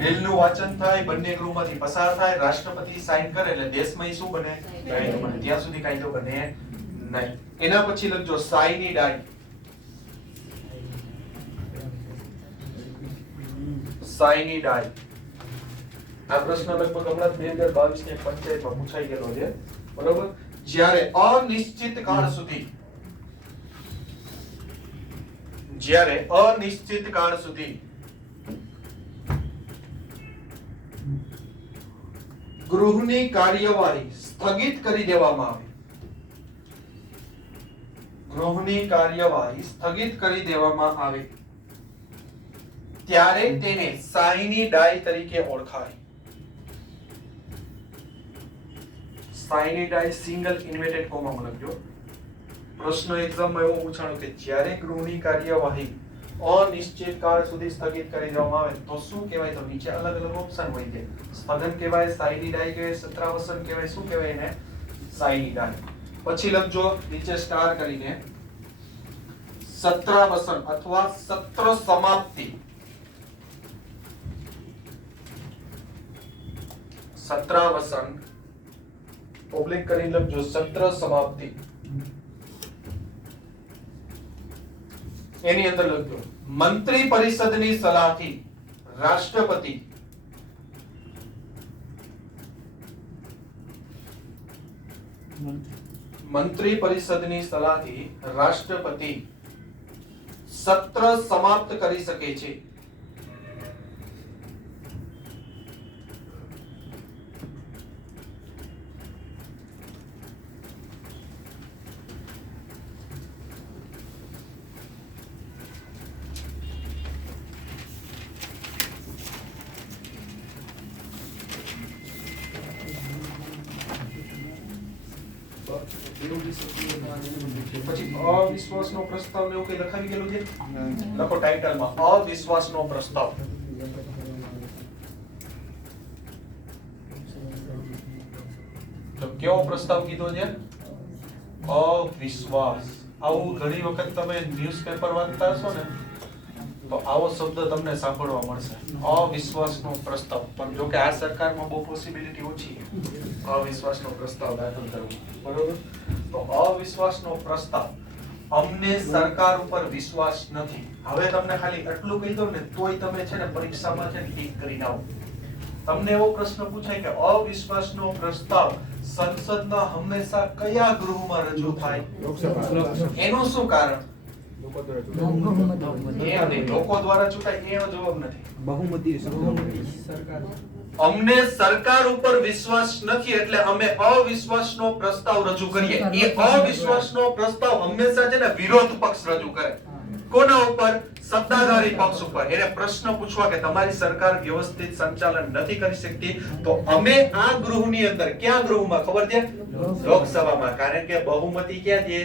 બિલનું વાંચન થાય, બંને ગૃહમાંથી પસાર થાય, રાષ્ટ્રપતિ સાઇન કરે એટલે દેશમાં શું બને? કાયદો બને. ત્યાં સુધી કાયદો બને નહીં. એના પછી લખજો સાઈની ડાય. સાઈની ડાય. આ પ્રશ્ન લગભગ હમણાં 2022 ની પંચાયતમાં પૂછાઈ ગયેલો છે. બરોબર? જ્યારે અનિશ્ચિત કાળ સુધી ગૃહની કાર્યવાહી સ્થગિત કરી દેવામાં આવે. ગૃહની કાર્યવાહી સ્થગિત કરી દેવામાં આવે ત્યારે તેને સાઈની ડાય તરીકે ઓળખાય. સાઈની ડાય સિંગલ ઇન્વર્ટેડ કોમામાં લખજો. પ્રશ્ન એક્ઝામમાં એવો પૂછાણો કે જ્યારે ગૃહની કાર્યવાહી અનિશ્ચિત કાળ સુધી સ્થગિત કરી દેવામાં આવે તો શું કહેવાય? તો નીચે અલગ અલગ ઓપ્શન હોય છે. સ્થગન કહેવાય, સ્થાયી ડાય કહેવાય, સત્રાવસન કહેવાય, શું કહેવાય એને? સ્થાયી ડાય. પછી લખજો નીચે સ્ટાર કરીને સત્રાવસન અથવા સત્ર સમાપ્તિ. સત્રાવસન ઓબ્લિક કરીને લખજો સત્ર સમાપ્તિ. એની અંદર લખજો મંત્રી પરિષદની સલાહથી રાષ્ટ્રપતિ મંત્રી પરિષદની સલાહથી રાષ્ટ્રપતિ સત્ર સમાપ્ત કરી શકે છે. પછી અવિશ્વાસનો પ્રસ્તાવ ને એવું કઈ લખાવી ગયેલું છે? લખો ટાઇટલમાં અવિશ્વાસનો પ્રસ્તાવ. તો કેવો પ્રસ્તાવ કીધો છે? અવિશ્વાસ. આવું ઘણી વખત તમે ન્યૂઝપેપર વાંચતા હશો ને તો આવો શબ્દ તમને સાંભળવા મળશે, અવિશ્વાસનો પ્રસ્તાવ. પણ જો કે આ સરકારમાં બહુ પોસિબિલિટી ઓછી છે અવિશ્વાસનો પ્રસ્તાવ દાખલ કરવો. બરોબર? તો અવિશ્વાસનો પ્રસ્તાવ, અમને સરકાર ઉપર વિશ્વાસ નથી. હવે તમને ખાલી એટલું કહી દઉં ને તોય તમે છે ને પરીક્ષામાં છે ને ટીક કરીને આવો. તમને એવો પ્રશ્ન પૂછાય કે અવિશ્વાસનો પ્રસ્તાવ સંસદના હંમેશા કયા ગૃહમાં રજૂ થાય? એનું શું કારણ? લોકો દ્વારા ચૂંટાય. એનો જવાબ નથી. બહુમતી સરકાર અમને સરકાર ઉપર વિશ્વાસ નથી એટલે અમે અવિશ્વાસનો પ્રસ્તાવ રજૂ કરીએ. એ અવિશ્વાસનો પ્રસ્તાવ હંમેશા છે ને વિરોધ પક્ષ રજૂ કરે. કોના ઉપર? સત્તાધારી પક્ષ ઉપર. એને પ્રશ્ન પૂછવા કે તમારી સરકાર વ્યવસ્થિત સંચાલન નથી કરી શકતી તો અમે આ ગૃહની અંદર, ક્યાં ગૃહમાં ખબર છે? લોકસભામાં. કારણ કે બહુમતી ક્યાં છે?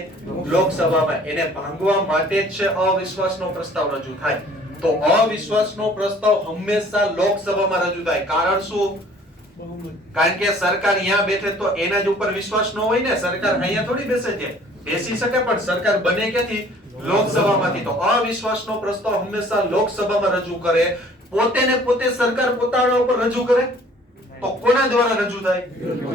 લોકસભામાં. એને ભાંગવા માટે જ છે અવિશ્વાસનો પ્રસ્તાવ રજૂ થાય. તો અવિશ્વાસનો પ્રસ્તાવ હંમેશા લોકસભામાં રજૂ થાય. કારણ શું? કારણ કે સરકાર અહીંયા બેઠે તો એના જ ઉપર વિશ્વાસ ન હોય ને. સરકાર અહીંયા થોડી બેસે છે. બેસી શકે પણ સરકાર બને ક્યાંથી? લોકસભામાંથી. તો અવિશ્વાસનો પ્રસ્તાવ હંમેશા લોકસભામાં રજૂ કરે. પોતે ને પોતે સરકાર પોતાના ઉપર રજૂ કરે તો કોના દ્વારા રજૂ થાય?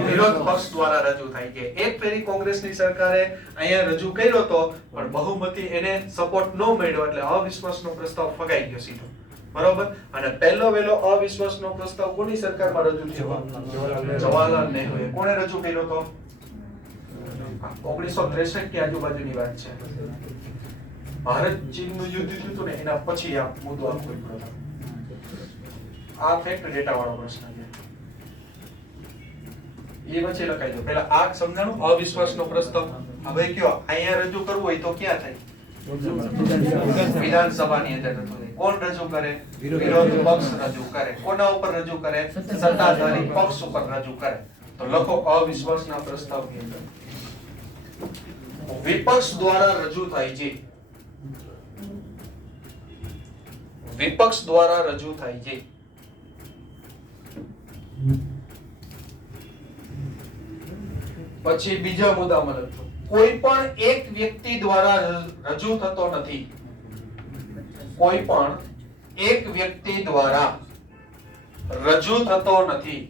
વિરોધ પક્ષ દ્વારા રજૂ થાય. કે એક ફેરી કોંગ્રેસની સરકારે અહીંયા રજૂ કર્યો તો પણ બહુમતી એને સપોર્ટ ન મળ્યો એટલે અવિશ્વાસનો પ્રસ્તાવ ફગાઈ ગયો સીધો. બરોબર? અને પહેલો વેલો અવિશ્વાસનો પ્રસ્તાવ કોની સરકારમાં રજૂ થયો? જવાહરલાલ નહેરુએ. કોણે રજૂ કર્યો તો? 1963 ની આજુબાજુની વાત છે. ભારત ચીનનું યુદ્ધ થયું હતું ને એના પછી આ મુદ્દો આપવો પડ્યો. આ ફેક્ટ ડેટા વાળો પ્રશ્ન છે. એ વચ્ચે લખાઈ દો. પહેલા આ સમજાણું અવિશ્વાસનો પ્રસ્તાવ. હવે કયો અહીંયા રજૂ કરવું હોય તો ક્યાં થાય? વિધાનસભાની અંદર રજૂ થાય. કોણ રજૂ કરે? વિરોધ પક્ષ રજૂ કરે. કોના ઉપર રજૂ કરે? સત્તાધારી પક્ષ ઉપર રજૂ કરે. તો લખો અવિશ્વાસના પ્રસ્તાવની અંદર વિપક્ષ દ્વારા રજૂ થાય છે. વિપક્ષ દ્વારા રજૂ થાય છે. પછી બીજા મુદ્દામાં લખજો કોઈ પણ એક વ્યક્તિ દ્વારા રજૂ થતો નથી. કોઈ પણ એક વ્યક્તિ દ્વારા રજૂ થતો નથી.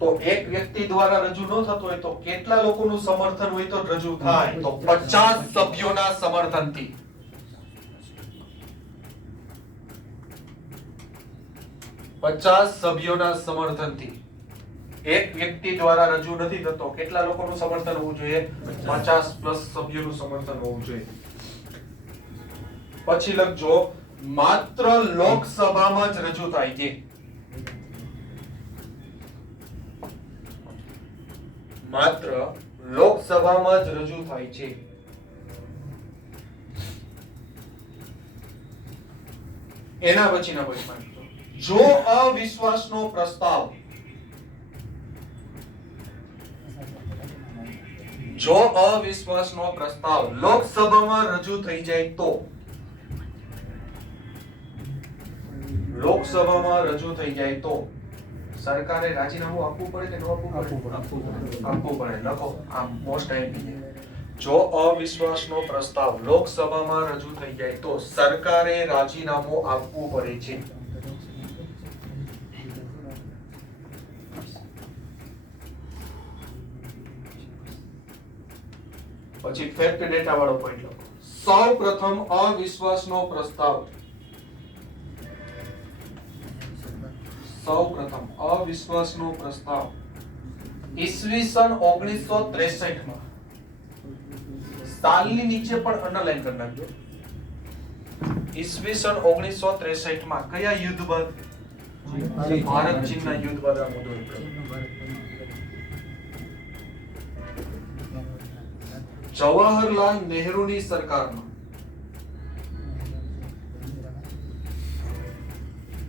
તો એક વ્યક્તિ દ્વારા રજૂ ન થતો હોય તો કેટલા લોકોનું સમર્થન હોય તો રજૂ થાય? તો 50 સભ્યોના સમર્થનથી. સભ્યોના સમર્થનથી. એક વ્યક્તિ દ્વારા રજૂ નથી થતો. કેટલા લોકોનું સમર્થન હોવું જોઈએ? 50 પ્લસ સભ્યોનું સમર્થન હોવું જોઈએ. પછી લખજો માત્ર લોકસભામાં જ રજૂ થાય છે. માત્ર લોકસભામાં જ રજૂ થાય છે. એના પછીના પ્રશ્ન જો અવિશ્વાસનો પ્રસ્તાવ જો અવિશ્વાસનો પ્રસ્તાવ લોકસભામાં રજૂ થઈ જાય તો લોકસભામાં રજૂ થઈ જાય તો સરકારે રાજીનામું આપવું પડે કે ન આપવું પડે? આપવું પડે. લખો આ મોસ્ટ આઈએમપી છે. જો અવિશ્વાસનો પ્રસ્તાવ લોકસભામાં રજૂ થઈ જાય તો સરકારે રાજીનામું આપવું પડે છે. પછી ફેક્ટ ડેટા વાળો પોઈન્ટ લખો. સૌપ્રથમ અવિશ્વાસનો પ્રસ્તાવ ઈસવીસન 1963 માં સાલની નીચે પણ અંડરલાઈન કરી નાખજો. ઈસવીસન 1963 માં કયા યુદ્ધ બાદ? ભારત ચીનના યુદ્ધ બાદ આ મુદ્દો નીકળ્યો. જવાહરલાલ નહેરુની સરકારમાં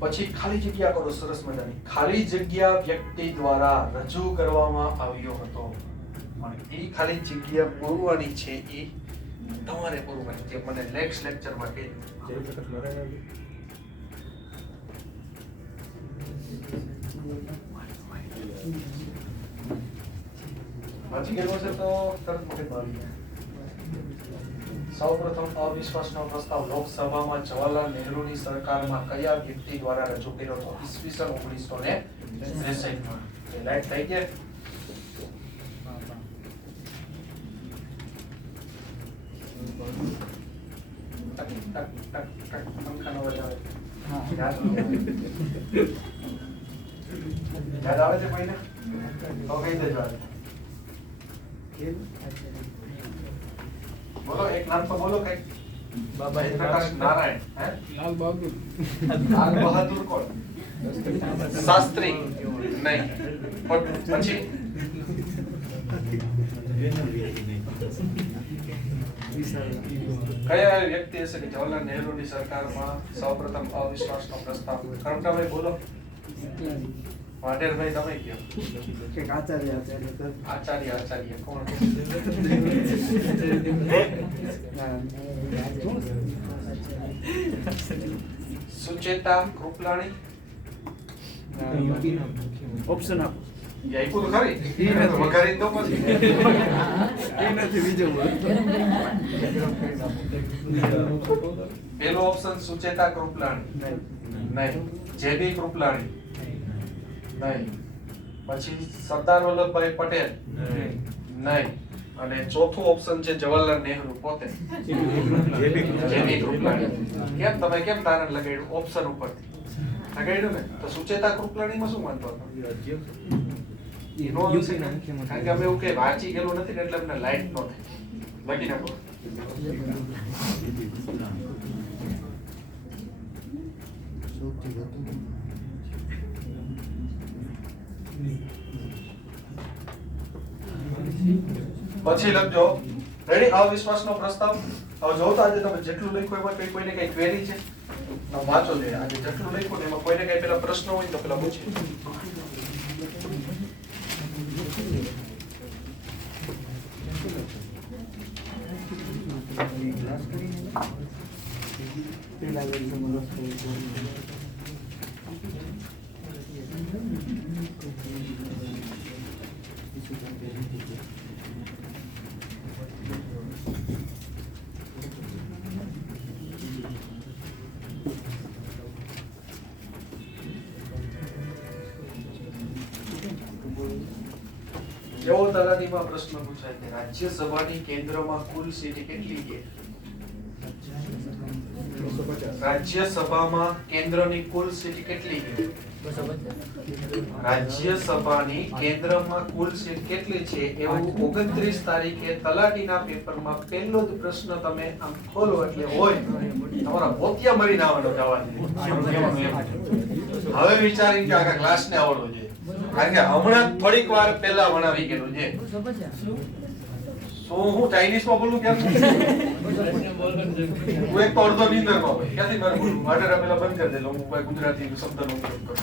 પછી ખાલી જગ્યા કરો. સરસ મજાની ખાલી જગ્યા વ્યક્તિ દ્વારા રજૂ કરવામાં આવ્યો હતો. અને એ ખાલી જગ્યા પૂરવાની છે એ તમારે પૂરવાની છે. મને નેક્સ્ટ લેક્ચરમાં કહેજો. વાંચી ગયેલો છે તો તરત મગજમાં આવી જાય. સૌપ્રથમ અવિશ્વાસનો પ્રસ્તાવ લોકસભામાં જવાહરલાલ નહેરુની સરકારમાં કયા વ્યક્તિ દ્વારા રજૂ કર્યો હતો? ઈસવીસન 1963 માં. એ લાઈટ થઈ ગયા. ટક ટક ટક ટક પંખાનો અવાજ આવે. યાદ આવે છે કોઈને? તો કહી દેજો. બોલો એક નામ તો બોલો કઈ. બાબા પ્રકાશ નારાયણ. હે? લાલ બહાદુર. લાલ બહાદુર કોણ? શાસ્ત્રી નહીં. પછી કયા વ્યક્તિ હશે કે જવાહરલાલ નહેરુની સરકારમાં સૌપ્રથમ અવિશ્વાસનો પ્રસ્તાવ? કરમટાભાઈ બોલો. વાઢેરભાઈ તમે કયો. આચાર્ય કોણ? સુચેતા કૃપલાણી. ઓપ્શન આપો. આપ્યું તો ખરી. વઘારી દો પછી. પેલો ઓપ્શન સુચેતા કૃપલાણી નહીં. જેબી કૃપલાણી નહીં. પછી સરદાર વલ્લભભાઈ પટેલ નહીં. અને ચોથું ઓપ્શન છે જવાહરલાલ નહેરુ પોતે. જેબી કૃપલાણી. કેમ તમે કેમ તારણ લગાડ્યું ઓપ્શન ઉપરથી? લગાડ્યું ને તો સુચેતા કૃપલાણીમાં શું માનતો હતો? કારણ કે અમે એવું કે વાંચી ગયેલું નથી ને એટલે અમને લાઈટ નો થાય. લખી નાખો. પછી લખજો. રેડી? અવિશ્વાસનો પ્રસ્તાવ. હવે જોતા આજે તમે જેટલું લખ્યું એમાં કઈ કોઈને કઈ ક્વેરી છે? વાંચો લે. આજે જેટલું લખ્યું ને એમાં કોઈને કઈ પેલા પ્રશ્ન હોય તો પેલા પૂછે. એવો તલાટીમાં પ્રશ્ન પૂછાય કે રાજ્યસભાની કેન્દ્રમાં કુલ સીટ કેટલી છે? રાજ્યસભામાં કેન્દ્રની કુલ સીટ કેટલી છે? રાજ્યસભાની કેન્દ્રમાં કુલ સીટ કેટલી છે એવું 29 તારીખે તલાટીના પેપરમાં પહેલો જ પ્રશ્ન તમે આમ ખોલો એટલે હોય તમારા મોતિયા મરીને આવવાનો જવાબ. હવે વિચારીને કે આખા ક્લાસને આવડવો જોઈએ. કારણ કે હમણાં થોડીક વાર પહેલા ભણાવી ગયેલું છે. શું હું ચાઇનીઝમાં બોલું કેમ? હું એક તો અડધો નીંદરમાં હોય. ક્યાંથી મારે બોલવું? માટે પેલા બંધ કરી દેજો. હું કોઈ ગુજરાતી શબ્દનો ઉપયોગ કરું.